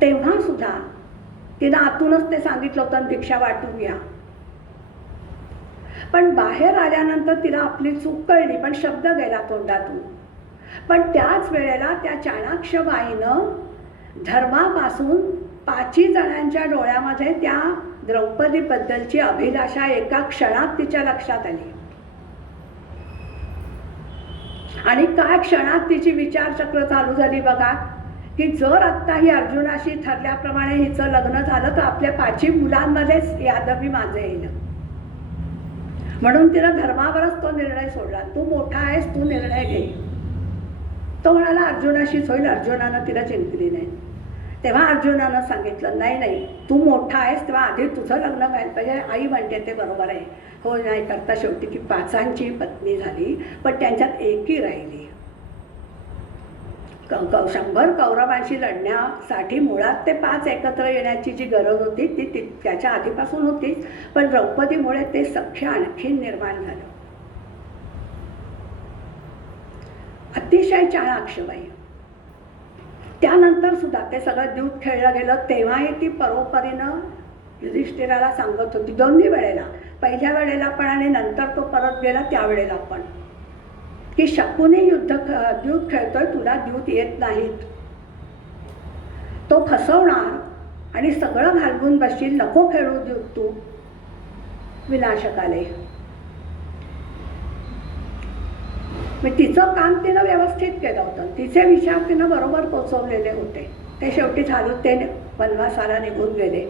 तेव्हा सुद्धा तिनं आतूनच ते सांगितलं होतं, भिक्षा वाटून घ्या. पण बाहेर आल्यानंतर तिला आपली चूक कळली, पण शब्द गेला तोंडातून. पण त्याच वेळेला त्या चाणाक्ष बाईनं धर्मापासून 5 जणांच्या डोळ्यामध्ये त्या द्रौपदीबद्दलची अभिलाषा एका क्षणात तिच्या लक्षात आली. आणि काय क्षणात तिची विचारचक्र चालू झाली बघा, की जर आत्ता ही अर्जुनाशी ठरल्याप्रमाणे हिचं लग्न झालं तर आपल्या 5 मुलांमध्येच यादवी माझं येईल. म्हणून तिनं धर्मावरच तो निर्णय सोडला. तू मोठा आहेस, तू निर्णय घे. तो म्हणाला अर्जुनाशीच होईल. अर्जुनानं तिला जिंकली नाही. तेव्हा अर्जुनानं सांगितलं, नाही नाही, तू मोठा आहेस तेव्हा आधी तुझं लग्न व्हायला पाहिजे. आई म्हणते ते बरोबर आहे. हो नाही करता शेवटी ती 5 पत्नी झाली, पण त्यांच्यात एकही राहिली. 100 कौरवांशी लढण्यासाठी मुळात ते 5 एकत्र येण्याची जी गरज होती ती त्याच्या आधीपासून होतीच, पण द्रौपदीमुळे ते सख्य आणखी निर्माण झालं. अतिशय चाणाक्षबाई. त्यानंतर सुद्धा ते सगळं द्यूत खेळलं गेलं तेव्हाही ती परोपरीनं युधिष्ठिराला सांगत होती, दोन्ही वेळेला, पहिल्या वेळेला पण आणि नंतर तो परत गेला त्यावेळेला पण, की शकुनी द्यूत खेळतोय, तुला द्यूत येत नाहीत, तो फसवणार आणि सगळं घालवून बसशील, नको खेळू द्यूत तू, विनाशकाले. तिचं काम तिनं व्यवस्थित केलं होतं. तिचे विचार तिनं बरोबर पोचवलेले होते. ते शेवटी झालं, ते वनवासाला निघून गेले.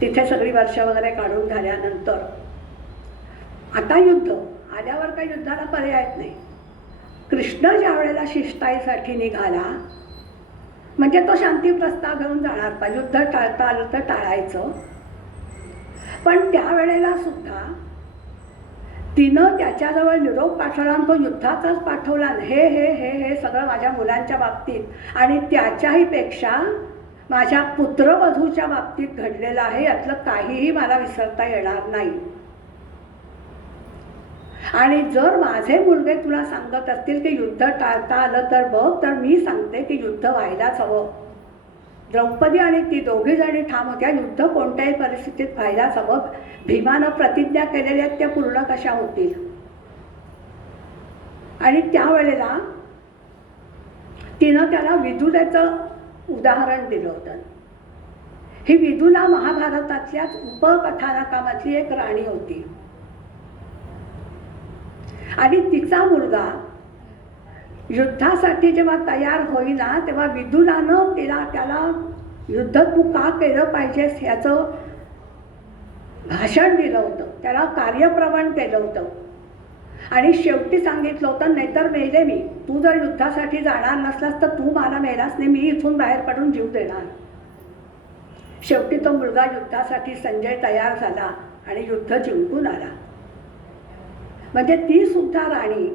तिथे सगळी वर्ष वगैरे काढून झाल्यानंतर आता युद्ध आल्यावर काही युद्धाला पर्यायच नाही. कृष्ण ज्या वेळेला शिष्टाईसाठी निघाला म्हणजे तो शांती प्रस्ताव घेऊन जाणार होता. युद्ध टाळता आलं तर टाळायचं. पण त्यावेळेला सुद्धा तिनं त्याच्याजवळ निरोप पाठवला आणि तो युद्धाचाच पाठवला. हे हे हे हे सगळं माझ्या मुलांच्या बाबतीत आणि त्याच्याही पेक्षा माझ्या पुत्रवधूच्या बाबतीत घडलेलं आहे, यातलं काहीही मला विसरता येणार नाही. आणि जर माझे मुलगे तुला सांगत असतील की युद्ध टाळता आलं तर बघ, तर मी सांगते की युद्ध व्हायलाच हवं. द्रौपदी आणि ती दोघी जणी ठाम होत्या, युद्ध कोणत्याही परिस्थितीत व्हायलाच हवं. भीमानं प्रतिज्ञा केलेल्या त्या पूर्ण कशा होतील. आणि त्यावेळेला तिनं त्याला विदुलेचं उदाहरण दिलं होतं. ही विदुला महाभारतातल्याच उपकथानकामधली एक राणी होती आणि तिचा मुलगा युद्धासाठी जेव्हा तयार होईना तेव्हा विदुलानं त्याला युद्ध तू का केलं पाहिजेस ह्याचं भाषण दिलं होतं, त्याला कार्यप्रवण केलं होतं आणि शेवटी सांगितलं होतं, नाहीतर मेले मी, तू जर युद्धासाठी जाणार नसलास तर तू मला मेलास नाही, मी इथून बाहेर पडून जीव देणार. शेवटी तो मुलगा युद्धासाठी संजय तयार झाला आणि युद्ध जिंकून आला. म्हणजे ती सुद्धा राणी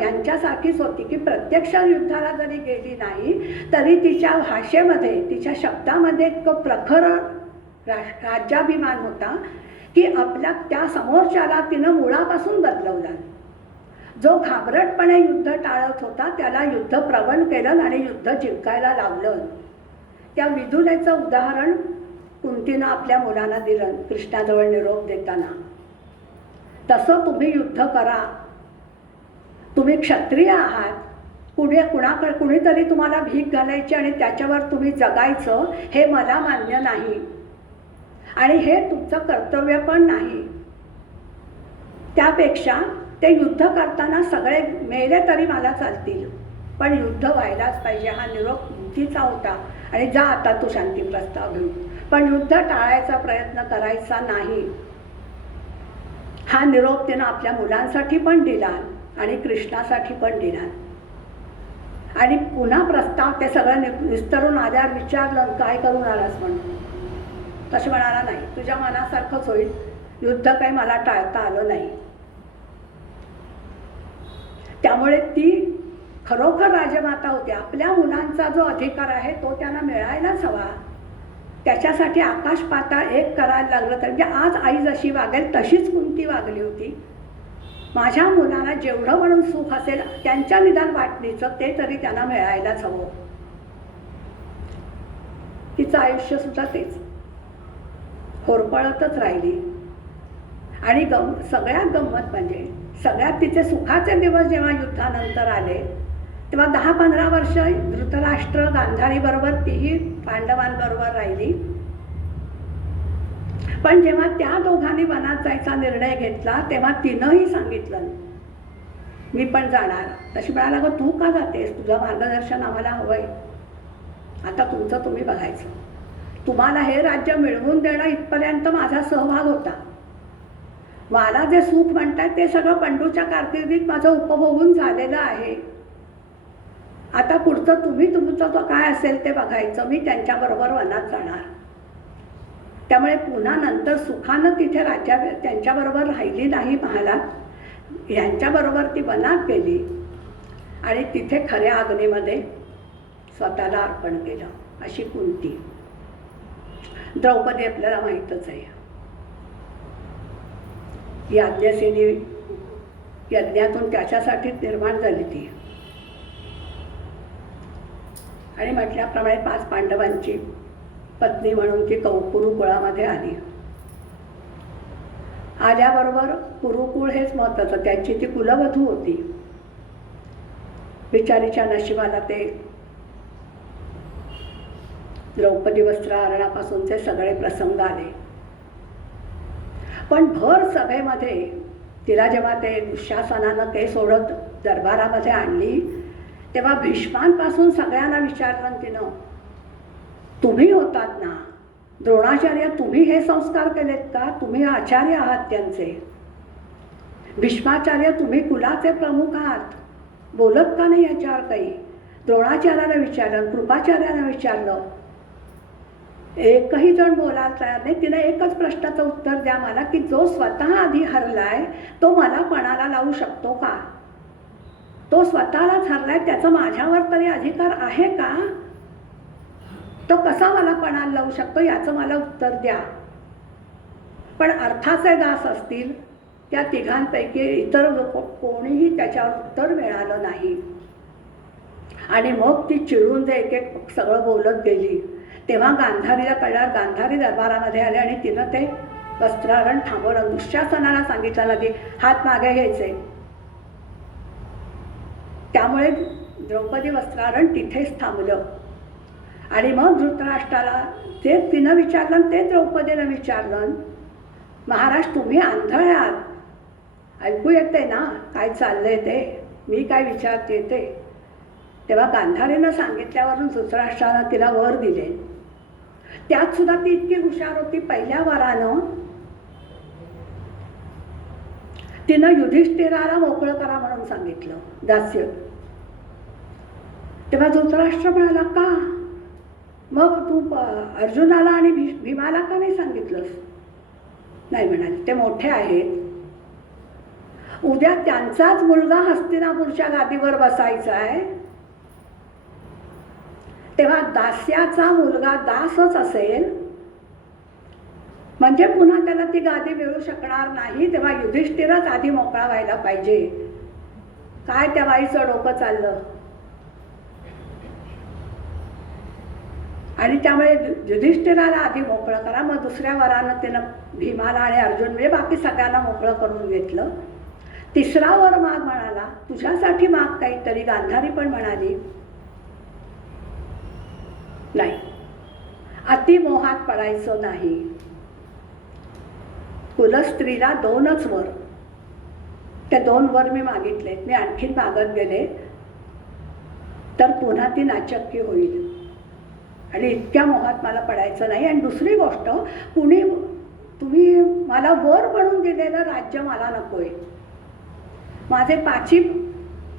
यांच्यासारखीच होती की प्रत्यक्ष युद्धाला जरी गेली नाही तरी तिच्या भाषेमध्ये, तिच्या शब्दामध्ये एक प्रखर राज्याभिमान होता की आपल्या त्या समोरच्याला तिनं मुळापासून बदलवला. जो घाबरटपणे युद्ध टाळत होता त्याला युद्ध प्रबल केलं आणि युद्ध जिंकायला लावलं. त्या विदुलेचं उदाहरण कुंतीनं आपल्या मुलांना दिलं कृष्णाजवळ निरोप देताना. तसं तुम्ही युद्ध करा. तुम्ही क्षत्रिय आहात. कुणीतरी तुम्हाला भीक घालायची आणि त्याच्यावर तुम्ही जगायचं हे मला मान्य नाही आणि हे तुमचं कर्तव्य पण नाही. त्यापेक्षा ते युद्ध करताना सगळे मेले तरी मला चालतील, पण युद्ध व्हायलाच पाहिजे. हा निरोप कुंतीचा होता आणि जा आता तू शांती प्रस्ताव घेऊन, पण युद्ध टाळायचा प्रयत्न करायचा नाही. हा निरोप त्यानं आपल्या मुलांसाठी पण दिला आणि कृष्णासाठी पण दिला. आणि पुन्हा प्रस्ताव ते सगळं निस्तरून आल्यावर विचारलं काय करून आलास म्हणून. तसं म्हणाला नाही, तुझ्या मनासारखंच होईल, युद्ध काही मला टाळता आलं नाही. त्यामुळे ती खरोखर राजमाता होती. आपल्या मुलांचा जो अधिकार आहे तो त्यांना मिळायलाच हवा. त्याच्यासाठी आकाश पाताळ एक करायला लागलं तर म्हणजे आज आई जशी वागेल तशीच कुंती वागली होती. माझ्या मुलांना जेवढं म्हणून सुख असेल त्यांच्या निदान वाटणीचं ते तरी त्यांना मिळायलाच हवं. तिचं आयुष्य सुद्धा तेच होरपळतच राहिली. आणि सगळ्यात गंमत म्हणजे सगळ्यात तिचे सुखाचे दिवस जेव्हा युद्धानंतर आले तेव्हा 10-15 वर्ष धृतराष्ट्र गांधारीबरोबर तीही पांडवांबरोबर राहिली. पण जेव्हा त्या दोघांनी वनात जायचा निर्णय घेतला तेव्हा तिनंही सांगितलं मी पण जाणार. तशी म्हणाला गं तू का जातेस, तुझं मार्गदर्शन आम्हाला हवंय, आता तुमचं तुम्ही बघायचं. तुम्हाला हे राज्य मिळवून देणं इथपर्यंत माझा सहभाग होता. मला जे सुख म्हणताय ते सगळं पंडूच्या कारकिर्दीत माझं उपभोगून झालेलं आहे. आता पुढचं तुम्ही तुमचं तो काय असेल ते बघायचं. मी त्यांच्याबरोबर वनात जाणार. त्यामुळे पुन्हा नंतर सुखानं तिथे त्यांच्याबरोबर राहिली नाही महालात. यांच्याबरोबर ती वनात गेली आणि तिथे खऱ्या अग्नीमध्ये स्वतःला अर्पण केलं. अशी कुंती. द्रौपदी आपल्याला माहीतच आहे. याज्ञसेनी यज्ञातून त्याच्यासाठीच निर्माण झाली ती. आणि म्हटल्याप्रमाणे 5 पांडवांची पत्नी म्हणून ती कुरुकुळामध्ये आली. आल्याबरोबर कुरुकुळ हेच महत्त्वाचं. त्यांची ती कुलवधू होती. बिचारीच्या नशिबाला ते द्रौपदी वस्त्रहरणापासूनचे सगळे प्रसंग आले. पण भर सभेमध्ये तिला जेव्हा ते दुःशासनानं ते सोडत दरबारामध्ये आणली तेव्हा भीष्मांपासून सगळ्यांना विचारलं तिनं, तुम्ही होतात ना द्रोणाचार्य, तुम्ही हे संस्कार केलेत का, तुम्ही आचार्य आहात त्यांचे. भीष्माचार्य तुम्ही कुलाचे प्रमुख आहात, बोलत का नाही याच्यावर काही. द्रोणाचार्याला विचारलं, कृपाचार्याला विचारलं, एकही जण बोलायला तयार नाही. तिने एकच प्रश्नाचं उत्तर द्या मला की जो स्वतः आधी हरलाय तो मला पणाला लावू शकतो का. तो स्वतःलाच हरलाय, त्याचा माझ्यावर तरी अधिकार आहे का. तो कसा मला पणाला लावू शकतो याचं मला उत्तर द्या. पण अर्थाचे दास असतील त्या तिघांपैकी इतर कोणीही त्याच्यावर उत्तर मिळालं नाही. आणि मग ती चिडून जे एक एक सगळं बोलत गेली तेव्हा गांधारीला कळल्यावर गांधारी दरबारामध्ये आले आणि तिनं ते वस्त्रहरण थांबवलं. दुःशासनाला सांगितलं की हात मागे घ्यायचे. त्यामुळे द्रौपदी वस्त्रहरण तिथेच थांबलं. आणि मग धृतराष्ट्राला ते तिनं विचारलं ते द्रौपदीनं विचारलं, महाराज तुम्ही आंधळे आहात, ऐकू येते ना काय चाललंय ते, मी काय विचारते ते. तेव्हा गांधारीनं सांगितल्यावरून धृतराष्ट्रानं तिला वर दिले. त्यात सुद्धा ती इतकी हुशार होती. पहिल्या वरानं तिनं युधिष्ठिराला मोकळं करा म्हणून सांगितलं दास्य. तेव्हा धृतराष्ट्र म्हणाला का, मग तू अर्जुनाला आणि भीमाला का नाही सांगितलंस. नाही म्हणाले, ते मोठे आहेत, उद्या त्यांचाच मुलगा हस्तिनापूरच्या गादीवर बसायचा आहे, तेव्हा दास्याचा मुलगा दासच असेल म्हणजे पुन्हा त्याला ती गादी मिळू शकणार नाही. तेव्हा युधिष्ठिरच आधी मोकळा व्हायला पाहिजे. काय त्या बाईचं डोकं चाललं. आणि त्यामुळे युधिष्ठिराला आधी मोकळं करा, मग दुसऱ्या वरानं त्यानं भीमाला आणि अर्जुन म्हणजे बाकी सगळ्यांना मोकळं करून घेतलं. तिसरा वर माग म्हणाला, तुझ्यासाठी माग काहीतरी. गांधारी पण म्हणाली नाही, अतिमोहात पडायचं नाही. कुलस्त्रीला 2च वर, त्या 2 वर मी मागितलेत. मी आणखीन मागत गेले तर पुन्हा ती नाचक्की होईल आणि इतक्या मोहात मला पडायचं नाही. आणि दुसरी गोष्ट, तुम्ही मला वर म्हणून दिलेलं राज्य मला नकोय. माझे 5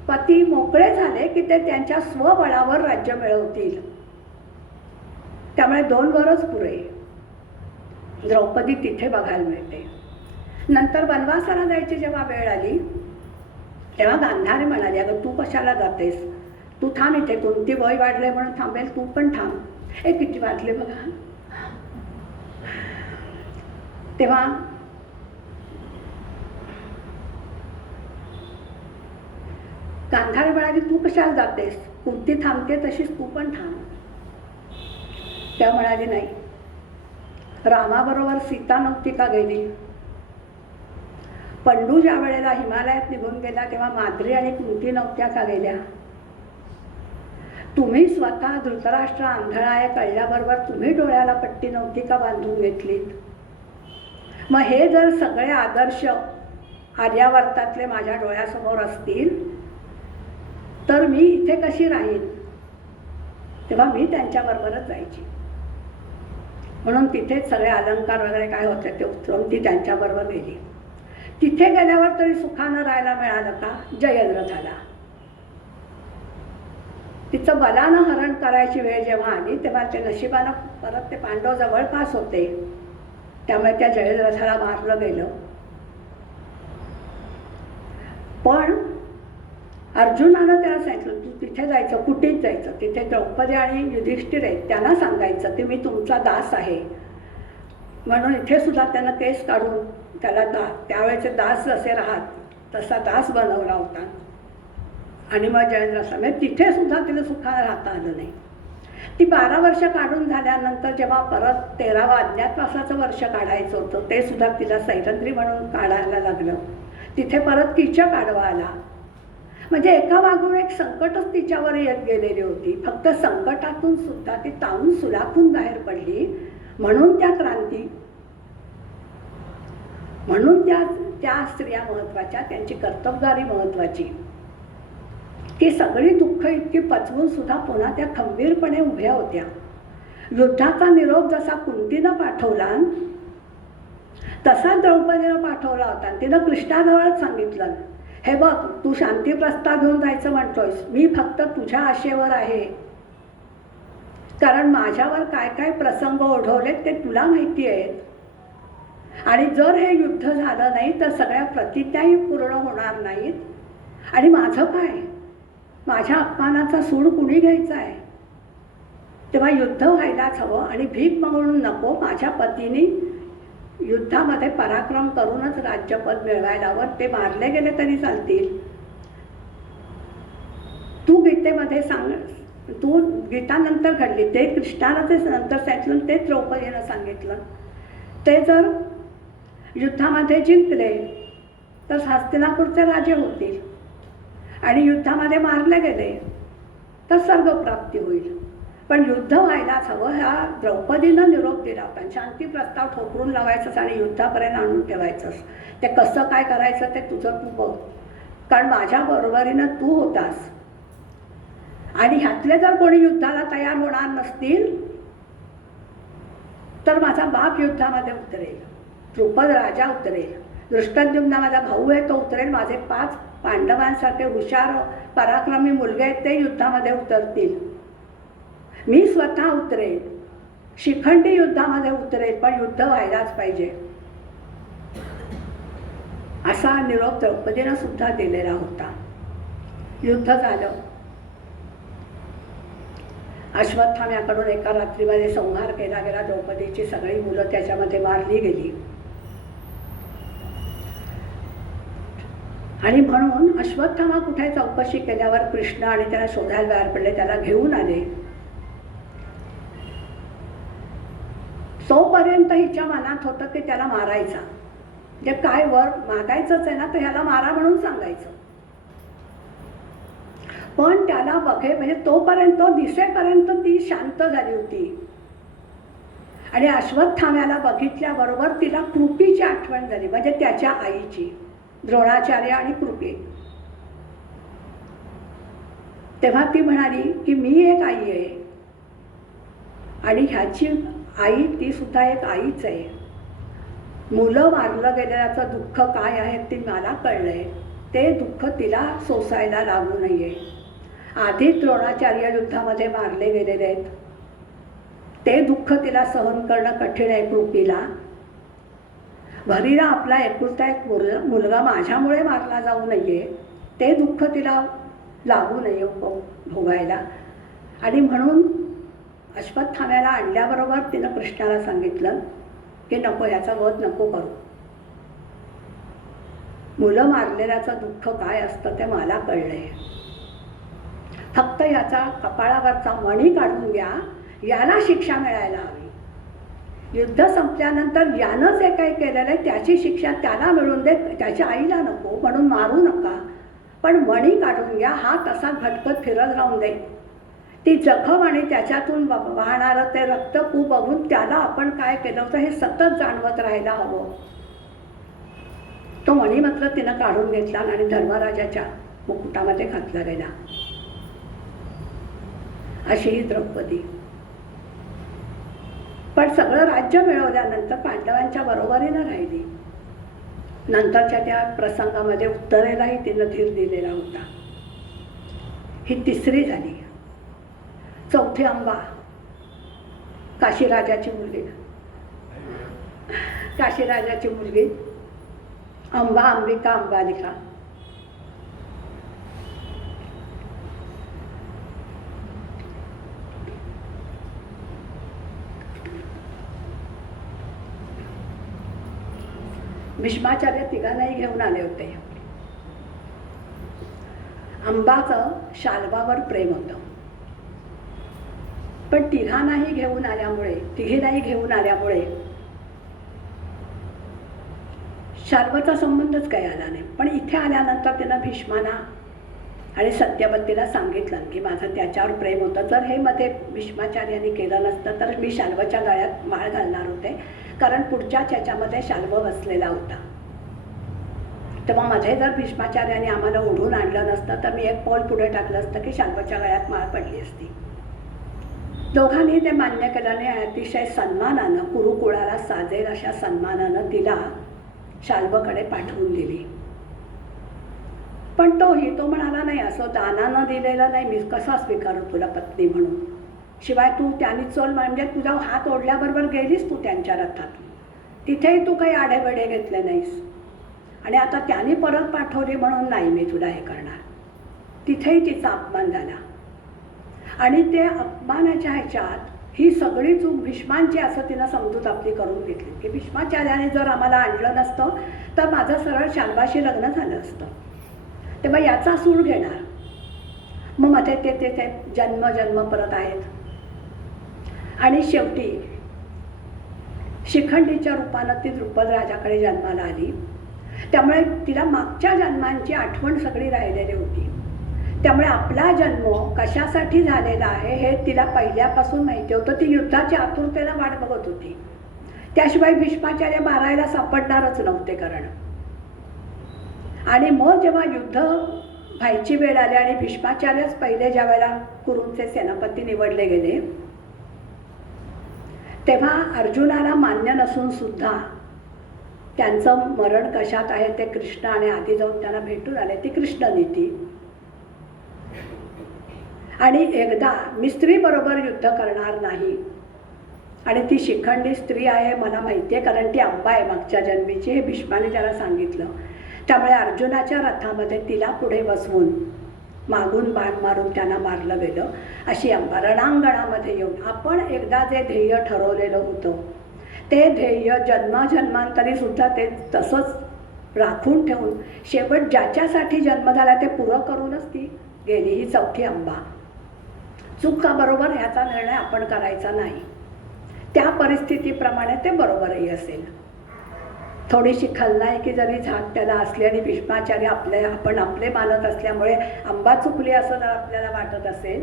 पती मोकळे झाले की ते त्यांच्या स्वबळावर राज्य मिळवतील, त्यामुळे 2 वरच पुरे. द्रौपदी तिथे बघायला मिळते. नंतर वनवासाला जायची जेव्हा वेळ आली तेव्हा गांधारी म्हणाली, अगं तू कशाला जातेस, तू थांब इथे. कोणती वय वाढले म्हणून थांबेल, तू पण थांब. किती वाजले बघा. तेव्हा गांधारी म्हणाली, तू कशाला जातेस, कुंती थांबते तशीच तू पण थांब. त्या म्हणाली, नाही, रामाबरोबर सीता नव्हती का गेली. पंडू ज्या वेळेला हिमालयात निघून गेला तेव्हा माद्री आणि कुंती नव्हत्या का गेल्या. तुम्ही स्वतः धृतराष्ट्र आंधळा आहे कळल्याबरोबर तुम्ही डोळ्याला पट्टी नव्हती का बांधून घेतलीत. मग हे जर सगळे आदर्श आर्यावर्तातले माझ्या डोळ्यासमोर असतील तर मी इथे कशी राहीन. तेव्हा मी त्यांच्याबरोबरच जायची. म्हणून तिथेच सगळे अलंकार वगैरे काय होते ते उतरवून ती त्यांच्याबरोबर गेली. तिथे गेल्यावर तरी सुखानं राहायला मिळालं का. जयद्रथाला तिचं बलानं हरण करायची वेळ जेव्हा आली तेव्हा ते नशिबानं परत ते पांडव जवळपास होते, त्यामुळे त्या जयद्रथाला मारलं गेलं. पण अर्जुनानं त्याला सांगितलं, तू तिथे जायचं, कुठेच जायचं, तिथे द्रौपदी आणि युधिष्ठिर आहेत, त्यांना सांगायचं की मी तुमचा दास आहे म्हणून. इथे सुद्धा त्यानं केस काढून त्याला त्यावेळेचे दास जसे राहत तसा दास बनवला होता. आणि मग जयद्रथाला तिथे सुद्धा तिला सुखानं राहता आलं नाही. ती 12 वर्ष काढून झाल्यानंतर जेव्हा परत 13वं अज्ञातवासाचं वर्ष काढायचं होतं ते सुद्धा तिला सैरंद्री म्हणून काढायला लागलं. तिथे परत कीचक आडवा आला. म्हणजे एका मागून एक संकटच तिच्यावर येत गेलेली होती. फक्त संकटातून सुद्धा ती तावून सुलाखून बाहेर पडली. म्हणून त्या क्रांती, म्हणून त्या स्त्रिया महत्त्वाच्या, त्यांची कर्तबगारी महत्त्वाची. की सगळी दुःख इतकी पचवून सुद्धा पुन्हा त्या खंबीरपणे उभ्या होत्या. युद्धाचा निरोप जसा कुंतीनं पाठवला तसा द्रौपदीनं पाठवला होता. तिनं कृष्णाजवळच सांगितलं, हे बघ तू शांती प्रस्ताव घेऊन जायचं म्हणतोयस, मी फक्त तुझ्या आशेवर आहे, कारण माझ्यावर काय काय प्रसंग ओढवलेत ते तुला माहिती आहेत. आणि जर हे युद्ध झालं नाही तर सगळ्या प्रतिज्ञाही पूर्ण होणार नाहीत. आणि माझं काय, माझ्या अपमानाचा सूड कुणी घ्यायचा आहे. तेव्हा युद्ध व्हायलाच हवं आणि भीक म्हणून नको. माझ्या पतीने युद्धामध्ये पराक्रम करूनच राज्यपद मिळवायला हवं. ते मारले गेले तरी चालतील. तू गीतेमध्ये सांग, तू गीतानंतर घडली, ते कृष्णानं ते नंतर सांगितलं, ते द्रौपदीनं सांगितलं. ते जर युद्धामध्ये जिंकले तर हस्तिनापूरचे राजे होतील आणि युद्धामध्ये मारले गेले तर स्वर्गप्राप्ती होईल. पण युद्ध व्हायलाच हवं ह्या द्रौपदीनं निरोप दिला होता. शांती प्रस्ताव ठोकरून लावायचंच आणि युद्धापर्यंत आणून ठेवायचंच. ते कसं काय करायचं ते तुझं तू बघ, कारण माझ्या बरोबरीनं तू होतास. आणि ह्यातले जर कोणी युद्धाला तयार होणार नसतील तर माझा बाप युद्धामध्ये उतरेल, द्रुपद राजा उतरेल, दृष्टद्युम्न माझा भाऊ आहे तो उतरेल, माझे 5 पांडवांसारखे हुशार पराक्रमी मुलगे आहेत ते युद्धामध्ये उतरतील, मी स्वतः उतरेल, शिखंडी युद्धामध्ये उतरेल, पण युद्ध व्हायलाच पाहिजे. असा निरोप द्रौपदीनं सुद्धा दिलेला होता. युद्ध झालं. अश्वत्थाम्याकडून एका रात्रीमध्ये संहार केला गेला. द्रौपदीची सगळी मुलं त्याच्यामध्ये मारली गेली. आणि म्हणून अश्वत्थामा कुठे चौकशी केल्यावर कृष्ण आणि त्याला शोधायला बाहेर पडले, त्याला घेऊन आले. तोपर्यंत हिच्या मनात होतं की त्याला मारायचा, म्हणजे काय वर मागायचंच आहे ना, तर ह्याला मारा म्हणून सांगायचं. पण त्याला बघे म्हणजे तोपर्यंत दिसेपर्यंत ती शांत झाली होती. आणि अश्वत्थाम्याला बघितल्याबरोबर तिला कृपीची आठवण झाली, म्हणजे त्याच्या आईची, द्रोणाचार्य आणि कृपी. तेव्हा ती म्हणाली की मी एक आई आहे आणि ह्याची आई ती सुद्धा एक आईच आहे. मुलं मारलं गेलेल्याचं दुःख काय आहे ते मला कळलंय, ते दुःख तिला सोसायला लागू नये. आधीच द्रोणाचार्य युद्धामध्ये मारले गेलेले आहेत, ते दुःख तिला सहन करणं कठीण आहे कृपीला. भरीला आपला एकुलता एक मुलगा माझ्यामुळे मारला जाऊ नये, ते दुःख तिला लागू नये भोगायला. आणि म्हणून अश्वत्थाम्याला आणल्याबरोबर तिनं कृष्णाला सांगितलं की नको, याचा वध नको करू. मुलं मारलेल्याचं दुःख काय असतं ते मला कळलंय. फक्त याचा कपाळावरचा मणी काढून घ्या, याला शिक्षा मिळायला हवी. युद्ध संपल्यानंतर यानं जे काही केलेलं आहे त्याची शिक्षा त्याला मिळून दे, त्याच्या आईला नको, म्हणून मारू नका. पण मणी काढून घ्या, हा तसा भटकत फिरत राहून दे. ती जखम आणि त्याच्यातून वाहणारं ते रक्तकू बघून त्याला आपण काय केलं होतं हे सतत जाणवत राहायला हवं. तो मणी मात्र तिनं काढून घेतला आणि धर्मराजाच्या मुकुटामध्ये घातला गेला. अशी ही द्रौपदी. पण सगळं राज्य मिळवल्यानंतर पांडवांच्या बरोबरीनं राहिली. नंतरच्या त्या प्रसंगामध्ये उत्तरेलाही तिनं धीर दिलेला होता. ही तिसरी झाली. चौथी अंबा, काशीराजाची मुलगी. काशीराजाची मुलगी अंबा, अंबिका, अंबालिका. भीष्माचार्य तिघांनाही घेऊन आले होते. अंबाचं शाल्वावर प्रेम होतं, पण तिघांनाही घेऊन आल्यामुळे शाल्वाचा संबंधच काही आला नाही. पण इथे आल्यानंतर त्यानं भीष्माना आणि सत्यवतीला सांगितलं की माझं त्याच्यावर प्रेम होतं. जर हे मध्ये भीष्माचार्यांनी केलं नसतं तर मी शाल्वाच्या गळ्यात माळ घालणार होते, कारण पुढच्याच ह्याच्यामध्ये शाल्व बसलेला होता. तेव्हा मध्ये जर भीष्माचार्याने आम्हाला ओढून आणलं नसतं तर मी एक पाऊल पुढे टाकलं असतं की शाल्वाच्या गळ्यात माळ पडली असती. दोघांनी ते मान्य केलं आणि अतिशय सन्मानानं, कुरुकुळाला साजेल अशा सन्मानानं तिला शाल्वाकडे पाठवून दिली. पण तो म्हणाला नाही, असं दानानं दिलेलं नाही, मी कसा स्वीकारू तुला पत्नी म्हणून. शिवाय तू त्यांनी चोल म्हणजे तुझा हात ओढल्याबरोबर गेलीस तू त्यांच्या रथात, तिथेही तू काही आढेबडे घेतले नाहीस. आणि आता त्यांनी परत पाठवली म्हणून नाही मी तुला हे करणार. तिथेही तिचा अपमान झाला. आणि ते अपमानाच्या ह्याच्यात ही सगळी चूक भीष्मांची असं तिनं समजूत आपली करून घेतली की भीष्माचार्याने जर आम्हाला आणलं नसतं तर माझं सरळ शाल्वाशी लग्न झालं असतं. तेव्हा याचा सूड घेणार. मग मध्ये ते जन्म परत आहेत. आणि शेवटी शिखंडीच्या रूपानं ती द्रुपद राजाकडे जन्माला आली. त्यामुळे तिला मागच्या जन्मांची आठवण सगळी राहिलेली होती. त्यामुळे आपला जन्म कशासाठी झालेला आहे हे तिला पहिल्यापासून माहिती होतं. ती युद्धाच्या आतुरतेनं वाट बघत होती. त्याशिवाय भीष्माचार्य मारायला सापडणारच नव्हते कारण. आणि मग जेव्हा युद्ध व्हायची वेळ आली आणि भीष्माचार्यच पहिले ज्या वेळेला कुरूंचे सेनापती निवडले गेले तेव्हा अर्जुनाला मान्य नसून सुद्धा त्यांचं मरण कशात आहे ते कृष्ण आणि आधी जाऊन त्यांना भेटून आले. ती कृष्ण नीती. आणि एकदा मी स्त्रीबरोबर युद्ध करणार नाही, आणि ती शिखंडी स्त्री आहे मला माहिती आहे कारण ती अंबा आहे मागच्या जन्मीची, हे भीष्माने त्याला सांगितलं. त्यामुळे अर्जुनाच्या रथामध्ये तिला पुढे बसवून मागून बाण मारून त्यांना मारलं गेलं. अशी अंबा रणांगणामध्ये येऊन आपण एकदा जे ध्येय ठरवलेलं होतं ते ध्येय जन्माजन्मांतरी सुद्धा ते तसंच राखून ठेवून शेवट ज्याच्यासाठी जन्म झाला ते पुरं करूनच ती गेली. ही चौथी अंबा. चूक का बरोबर ह्याचा निर्णय आपण करायचा नाही. त्या परिस्थितीप्रमाणे ते बरोबरही असेल. थोडीशी खलनायकी जरी झाक त्याला असली आणि भीष्माचार्य आपण आपले मानत असल्यामुळे अंबा चुकली असं जर आपल्याला वाटत असेल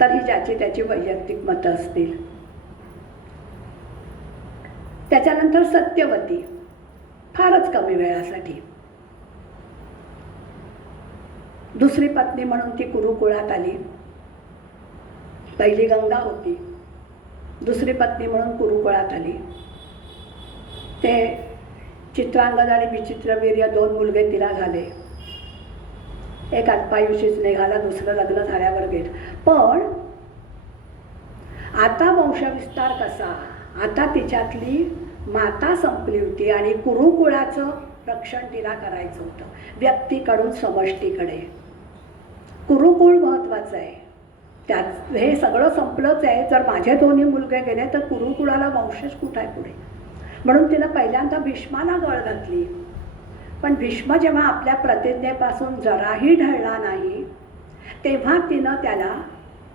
तर ही ज्याची त्याची वैयक्तिक मतं असतील. त्याच्यानंतर सत्यवती फारच कमी वेळासाठी. दुसरी पत्नी म्हणून ती कुरुकुळात आली. पहिली गंगा होती, दुसरी पत्नी म्हणून कुरुकुळात आली. ते चित्रांगद आणि विचित्रवीर्य 2 मुलगे तिला झाले. एक अल्पायुषीच निघाला, दुसरं लग्न झाल्यावर गेलं. पण आता वंशविस्तार कसा? आता तिच्यातली माता संपली होती आणि कुरुकुळाचं रक्षण तिला करायचं होतं, व्यक्तीकडून समष्टीकडे. कुरुकुळ महत्त्वाचं आहे. त्यात हे सगळं संपलंच आहे. जर माझे दोन्ही मुलगे गेले तर कुरुकुळाला वंशज कुठं आहे पुढे? म्हणून तिनं पहिल्यांदा भीष्माला गळ घातली. पण भीष्म जेव्हा आपल्या प्रतिज्ञेपासून जराही ढळला नाही तेव्हा तिनं त्याला,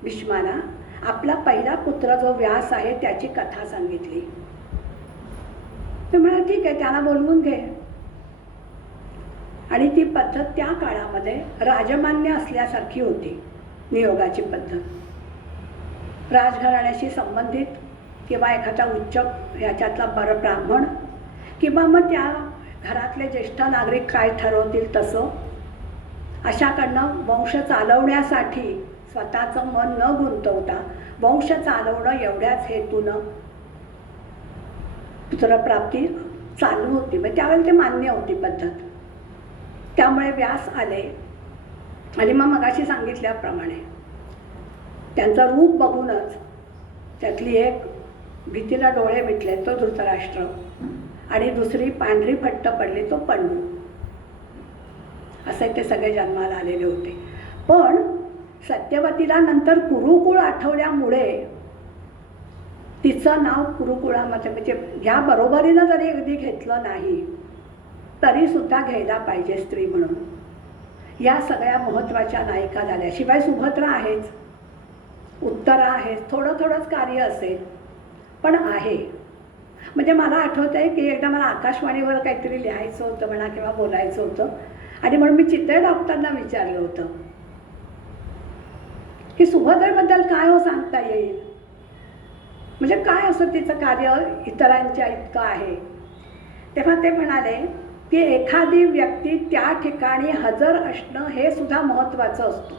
भीष्माला, आपला पहिला पुत्र जो व्यास आहे त्याची कथा सांगितली. तो म्हणाला ठीक आहे, त्याला बोलवून घे. आणि ती पद्धत त्या काळामध्ये राजमान्य असल्यासारखी होती. नियोगाची पद्धत राजघराण्याशी संबंधित किंवा एखादा उच्च ह्याच्यातला ब्राह्मण किंवा मग त्या घरातले ज्येष्ठ नागरिक काय ठरवतील तसं अशाकडनं वंश चालवण्यासाठी स्वतःचं मन न गुंतवता वंश चालवणं एवढ्याच हेतूनं पुत्रप्राप्ती चालू होती. मग त्यावेळेला ते मान्य होती पद्धत. त्यामुळे व्यास आले आणि मग मगाशी सांगितल्याप्रमाणे त्यांचं रूप बघूनच त्यातली एक भीतीला डोळे मिटले तो धृतराष्ट्र आणि दुसरी पांढरी फट्ट पडली तो पंडू. असे ते सगळे जन्माला आलेले होते. पण सत्यवतीला नंतर कुरुकुळ आठवल्यामुळे तिचं नाव कुरुकुळामध्ये म्हणजे ह्या बरोबरीनं जरी अगदी घेतलं नाही तरीसुद्धा घ्यायला पाहिजे स्त्री म्हणून. या सगळ्या महत्त्वाच्या नायिका झाल्या. शिवाय सुभद्रा आहेच, उत्तरा आहेच, थोडं थोडंच कार्य असेल पण आहे. म्हणजे मला आठवतं आहे की एकदा मला आकाशवाणीवर काहीतरी लिहायचं होतं म्हणा किंवा बोलायचं होतं आणि म्हणून मी चित्रे डॉक्टरांना विचारलं होतं की सुभद्रेबद्दल काय हो सांगता येईल, म्हणजे काय असं तिचं कार्य इतरांच्या इतकं आहे. तेव्हा ते म्हणाले की एखादी व्यक्ती त्या ठिकाणी हजर असणं हे सुद्धा महत्त्वाचं असतं.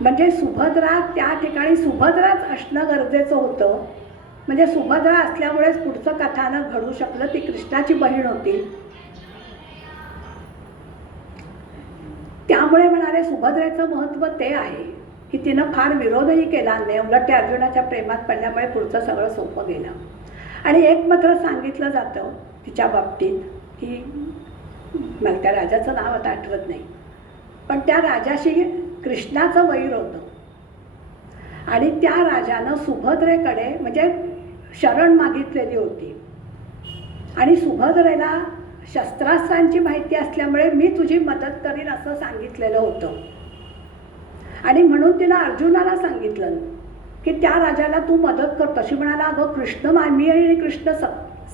म्हणजे सुभद्रा त्या ठिकाणी सुभद्राच असणं गरजेचं होतं. म्हणजे सुभद्रा असल्यामुळेच पुढचं कथानक घडू शकलं. ती कृष्णाची बहीण होती. त्यामुळे म्हणाले सुभद्रेचं महत्त्व ते आहे की तिनं फार विरोधही केला नाही, उलट ते अर्जुनाच्या प्रेमात पडल्यामुळे पुढचं सगळं सोपं गेलं. आणि एक मात्र सांगितलं जातं तिच्या बाबतीत की मला त्या राजाचं नाव आता आठवत नाही पण त्या राजाशी कृष्णाचं वैर होतं आणि त्या राजानं सुभद्रेकडे म्हणजे शरण मागितलेली होती आणि सुभद्रेला शस्त्रास्त्रांची माहिती असल्यामुळे मी तुझी मदत करीन असं सांगितलेलं होतं. आणि म्हणून तिनं अर्जुनाला सांगितलं की त्या राजाला तू मदत कर. तशी म्हणाला अगं कृष्ण, मी आणि कृष्ण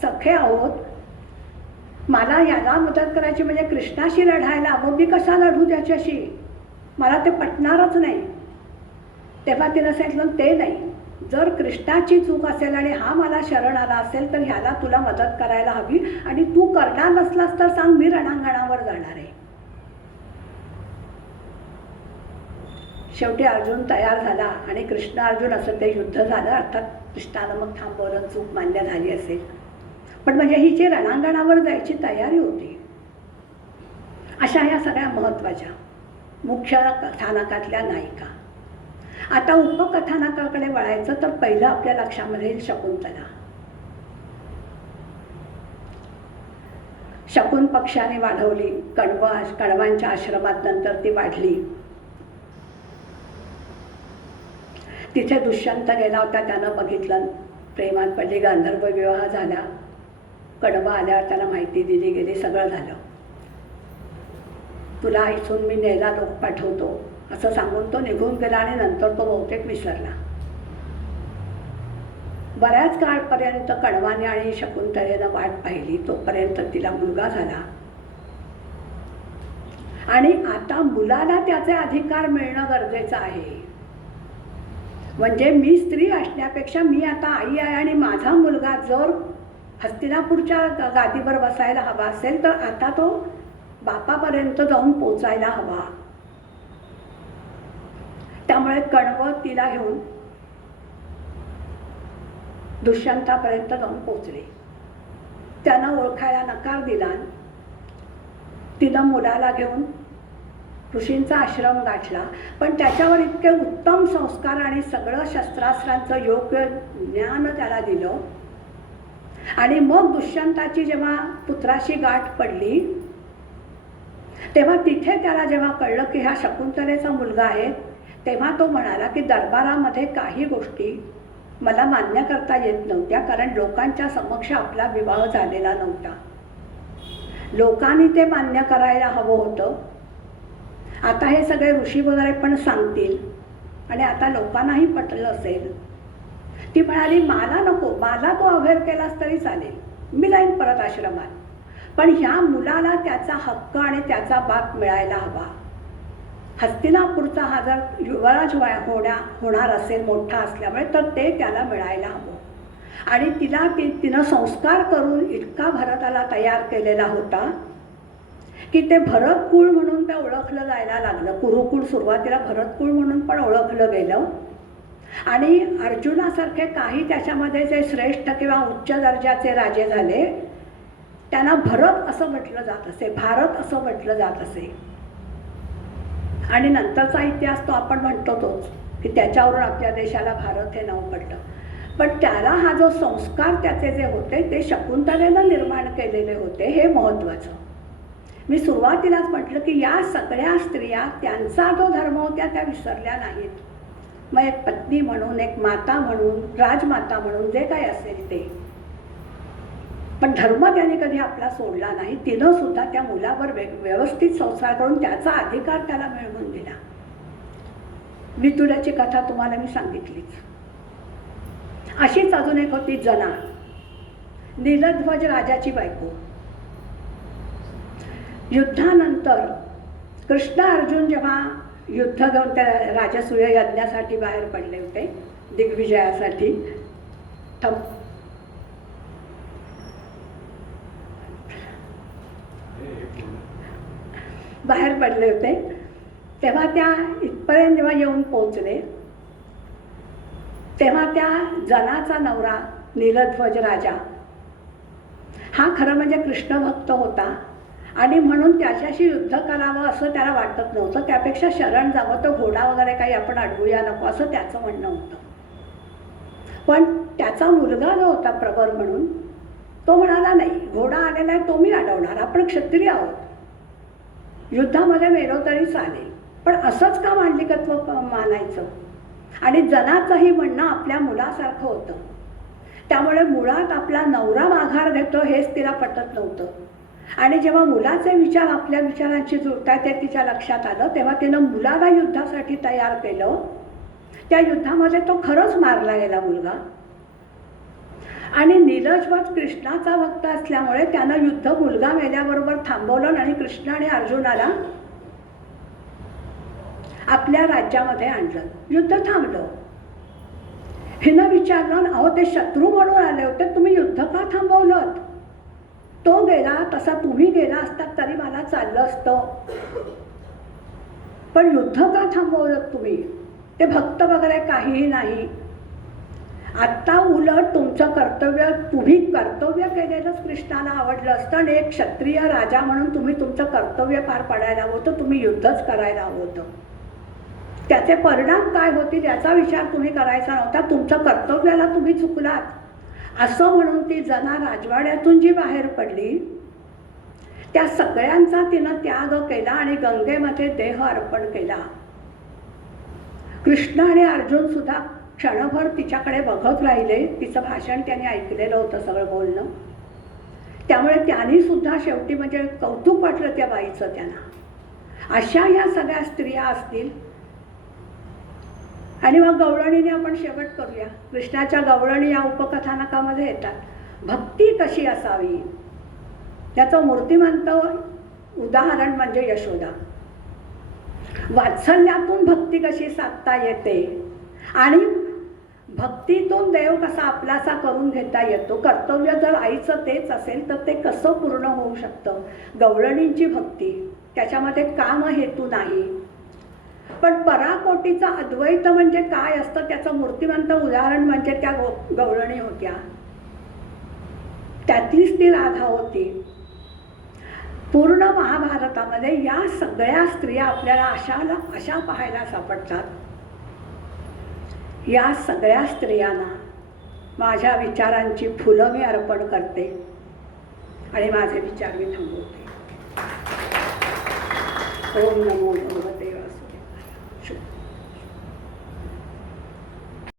सखे आहोत, मला याला मदत करायची म्हणजे कृष्णाशी लढायला, मग मी कसा लढू त्याच्याशी, मला ते पटणारच नाही. तेव्हा तिनं सांगितलं ते नाही, जर कृष्णाची चूक असेल आणि हा मला शरण आला असेल तर ह्याला तुला मदत करायला हवी आणि तू करणार नसलास तर सांग, मी रणांगणावर जाणार आहे. शेवटी अर्जुन तयार झाला आणि कृष्ण अर्जुन असं ते युद्ध झालं. अर्थात कृष्णानं मग थांबवलं, चूक मान्य झाली असेल. पण म्हणजे ही जी रणांगणावर जायची तयारी होती. अशा ह्या सगळ्या महत्त्वाच्या मुख्य कथानकातल्या नायिका. आता उपकथानकाकडे वळायचं तर पहिलं आपल्या लक्षामध्ये येईल शकुंतला. शकुन पक्षाने वाढवली, कण्वांच्या आश्रमात नंतर ती वाढली. तिथे दुष्यंत गेला होता, त्यानं बघितलं, प्रेमात पडली, गांधर्व विवाह झाला. कडबा आल्यावर त्याला माहिती दिली गेली, सगळं झालं. तुला इथून मी न्यायला लोक पाठवतो असं सांगून तो निघून गेला आणि नंतर तो बहुतेक विसरला. बऱ्याच काळपर्यंत कडवाने आणि शकुंतलेनं वाट पाहिली, तोपर्यंत तिला मुलगा झाला. आणि आता मुलाला त्याचे अधिकार मिळणं गरजेचं आहे. म्हणजे मी स्त्री असण्यापेक्षा मी आता आई आहे आणि माझा मुलगा जर हस्तिनापूरच्या गादीवर बसायला हवा असेल तर आता तो बापापर्यंत जाऊन पोचायला हवा. त्यामुळे कण्व तिला घेऊन दुष्यंतापर्यंत जाऊन पोचले. त्यानं ओळखायला नकार दिला. तिनं मुलाला घेऊन ऋषींचा आश्रम गाठला, पण त्याच्यावर इतके उत्तम संस्कार आणि सगळं शस्त्रास्त्रांचं योग्य ज्ञान त्याला दिलं. आणि मग दुष्यंताची जेव्हा पुत्राशी गाठ पडली तेव्हा तिथे त्याला जेव्हा कळलं की हा शकुंतलेचा मुलगा आहे, तेव्हा तो म्हणाला की दरबारामध्ये काही गोष्टी मला मान्य करता येत नव्हत्या, कारण लोकांच्या समक्ष आपला विवाह झालेला नव्हता. लोकांनी ते मान्य करायला हवं होतं. आता हे सगळे ऋषी वगैरे पण सांगतील आणि आता लोकांनाही पटलं असेल. ती म्हणाली मला नको, मला तो अवहेर केलास तरी चालेल, मी जाईन परत आश्रमात, पण ह्या मुलाला त्याचा हक्क आणि त्याचा बाप मिळायला हवा. हस्तिनापूरचा हा जर युवराज होणार असेल मोठा असल्यामुळे तर ते त्याला मिळायला हवं. आणि तिनं संस्कार करून इतका भरताला तयार केलेला होता की ते भरतकुळ म्हणून ते ओळखलं जायला लागलं. कुरुकुळ सुरुवातीला भरतकुळ म्हणून पण ओळखलं गेलं. आणि अर्जुनासारखे काही त्याच्यामध्ये जे श्रेष्ठ किंवा उच्च दर्जाचे राजे झाले त्यांना भरत असं म्हटलं जात असे, भारत असं म्हटलं जात असे. आणि नंतरचा इतिहास तो आपण म्हणतो तोच की त्याच्यावरून आपल्या देशाला भारत हे नाव पडलं. पण त्याला हा जो संस्कार त्याचे जे होते ते शकुंतलेनं निर्माण केलेले होते, हे महत्त्वाचं. मी सुरुवातीलाच म्हटलं की या सगळ्या स्त्रिया त्यांचा जो धर्म होता त्या विसरल्या नाहीत. मग एक पत्नी म्हणून, एक माता म्हणून, राजमाता म्हणून जे काही असेल ते, पण धर्म त्याने कधी आपला सोडला नाही. तिनं सुद्धा त्या मुलावर व्यवस्थित संस्कार करून त्याचा अधिकार त्याला मिळवून दिला. विदुराची कथा तुम्हाला मी सांगितलीच. अशीच अजून एक होती जना, नीलध्वज राजाची बायको. युद्धानंतर कृष्ण अर्जुन जेव्हा युद्ध घेऊन त्या राजसूय यज्ञासाठी बाहेर पडले होते, दिग्विजयासाठी, बाहेर पडले होते, तेव्हा त्या इथपर्यंत जेव्हा येऊन पोहोचले तेव्हा त्या जनाचा नवरा नीलध्वज राजा हा खरं म्हणजे कृष्ण भक्त होता आणि म्हणून त्याच्याशी युद्ध करावं असं त्याला वाटत नव्हतं. त्यापेक्षा शरण जावं, तर घोडा वगैरे काही आपण अडवूया नको असं त्याचं म्हणणं होतं. पण त्याचा मुलगा जो होता प्रबर म्हणून, तो म्हणाला नाही, घोडा आलेला आहे तो मी अडवणार, आपण क्षत्रिय आहोत, युद्धामध्ये मेलो तरी चालेल, पण असंच का मांडलिकत्व मानायचं. आणि जनाचंही म्हणणं आपल्या मुलासारखं होतं. त्यामुळे मुळात आपला नवरा माघार घेतो हेच तिला पटत नव्हतं. आणि जेव्हा मुलाचे विचार आपल्या विचारांशी जुळतात ते तिच्या लक्षात आलं, तेव्हा तिनं मुलाला युद्धासाठी तयार केलं. त्या युद्धामध्ये तो खरंच मारला गेला मुलगा. आणि नीलध्वज कृष्णाचा भक्त असल्यामुळे त्यानं युद्ध मुलगा मेल्याबरोबर थांबवलं आणि कृष्ण आणि अर्जुनाला आपल्या राज्यामध्ये आणलं. युद्ध थांबलं. हिनं विचारलं, अहो ते शत्रू म्हणून आले होते, तुम्ही युद्ध का थांबवलं? तो गेला तसा तुम्ही गेला असतात तरी मला चाललं असतं, पण युद्ध का थांबवलं तुम्ही? ते भक्त वगैरे काहीही नाही. आत्ता उलट तुमचं कर्तव्य, तुम्ही कर्तव्य केलेलंच कृष्णाला आवडलं असतं आणि एक क्षत्रिय राजा म्हणून तुम्ही तुमचं कर्तव्य पार पाडायला हवं होतं, तुम्ही युद्धच करायला हवं होतं. त्याचे परिणाम काय होतील याचा विचार तुम्ही करायचा नव्हता, तुमचं कर्तव्याला तुम्ही चुकलात असं म्हणून ती जना राजवाड्यातून जी बाहेर पडली त्या सगळ्यांचा तिनं त्याग केला आणि गंगेमध्ये देह अर्पण केला. कृष्ण आणि अर्जुन सुद्धा क्षणभर तिच्याकडे बघत राहिले. तिचं भाषण त्यांनी ऐकलेलं होतं, सगळं बोलणं. त्यामुळे त्यांनी सुद्धा शेवटी म्हणजे कौतुक वाटलं त्या बाईचं त्यांना. अशा या सगळ्या स्त्रिया असतील. आणि मग गवळणीने आपण शेवट करूया. कृष्णाच्या गवळणी या उपकथानकामध्ये येतात. भक्ती कशी असावी त्याचं मूर्तिमंत उदाहरण म्हणजे यशोदा. वात्सल्यातून भक्ती कशी साधता येते आणि भक्तीतून देव कसा आपलासा करून घेता येतो. कर्तव्य जर आईचं तेच असेल तर ते कसं पूर्ण होऊ शकतं. गवळणींची भक्ती त्याच्यामध्ये काम हेतू नाही, पण पराकोटीचा अद्वैत म्हणजे काय असतं त्याचं मूर्तिमंत उदाहरण म्हणजे त्या गवळणी होत्या. त्यातलीच ती राधा होती. पूर्ण महाभारतामध्ये या सगळ्या स्त्रिया आपल्याला अशा पाहायला सापडतात. या सगळ्या स्त्रियांना माझ्या विचारांची फुलं मी अर्पण करते आणि माझे विचार मी थांबवते. ओम नमो भगवते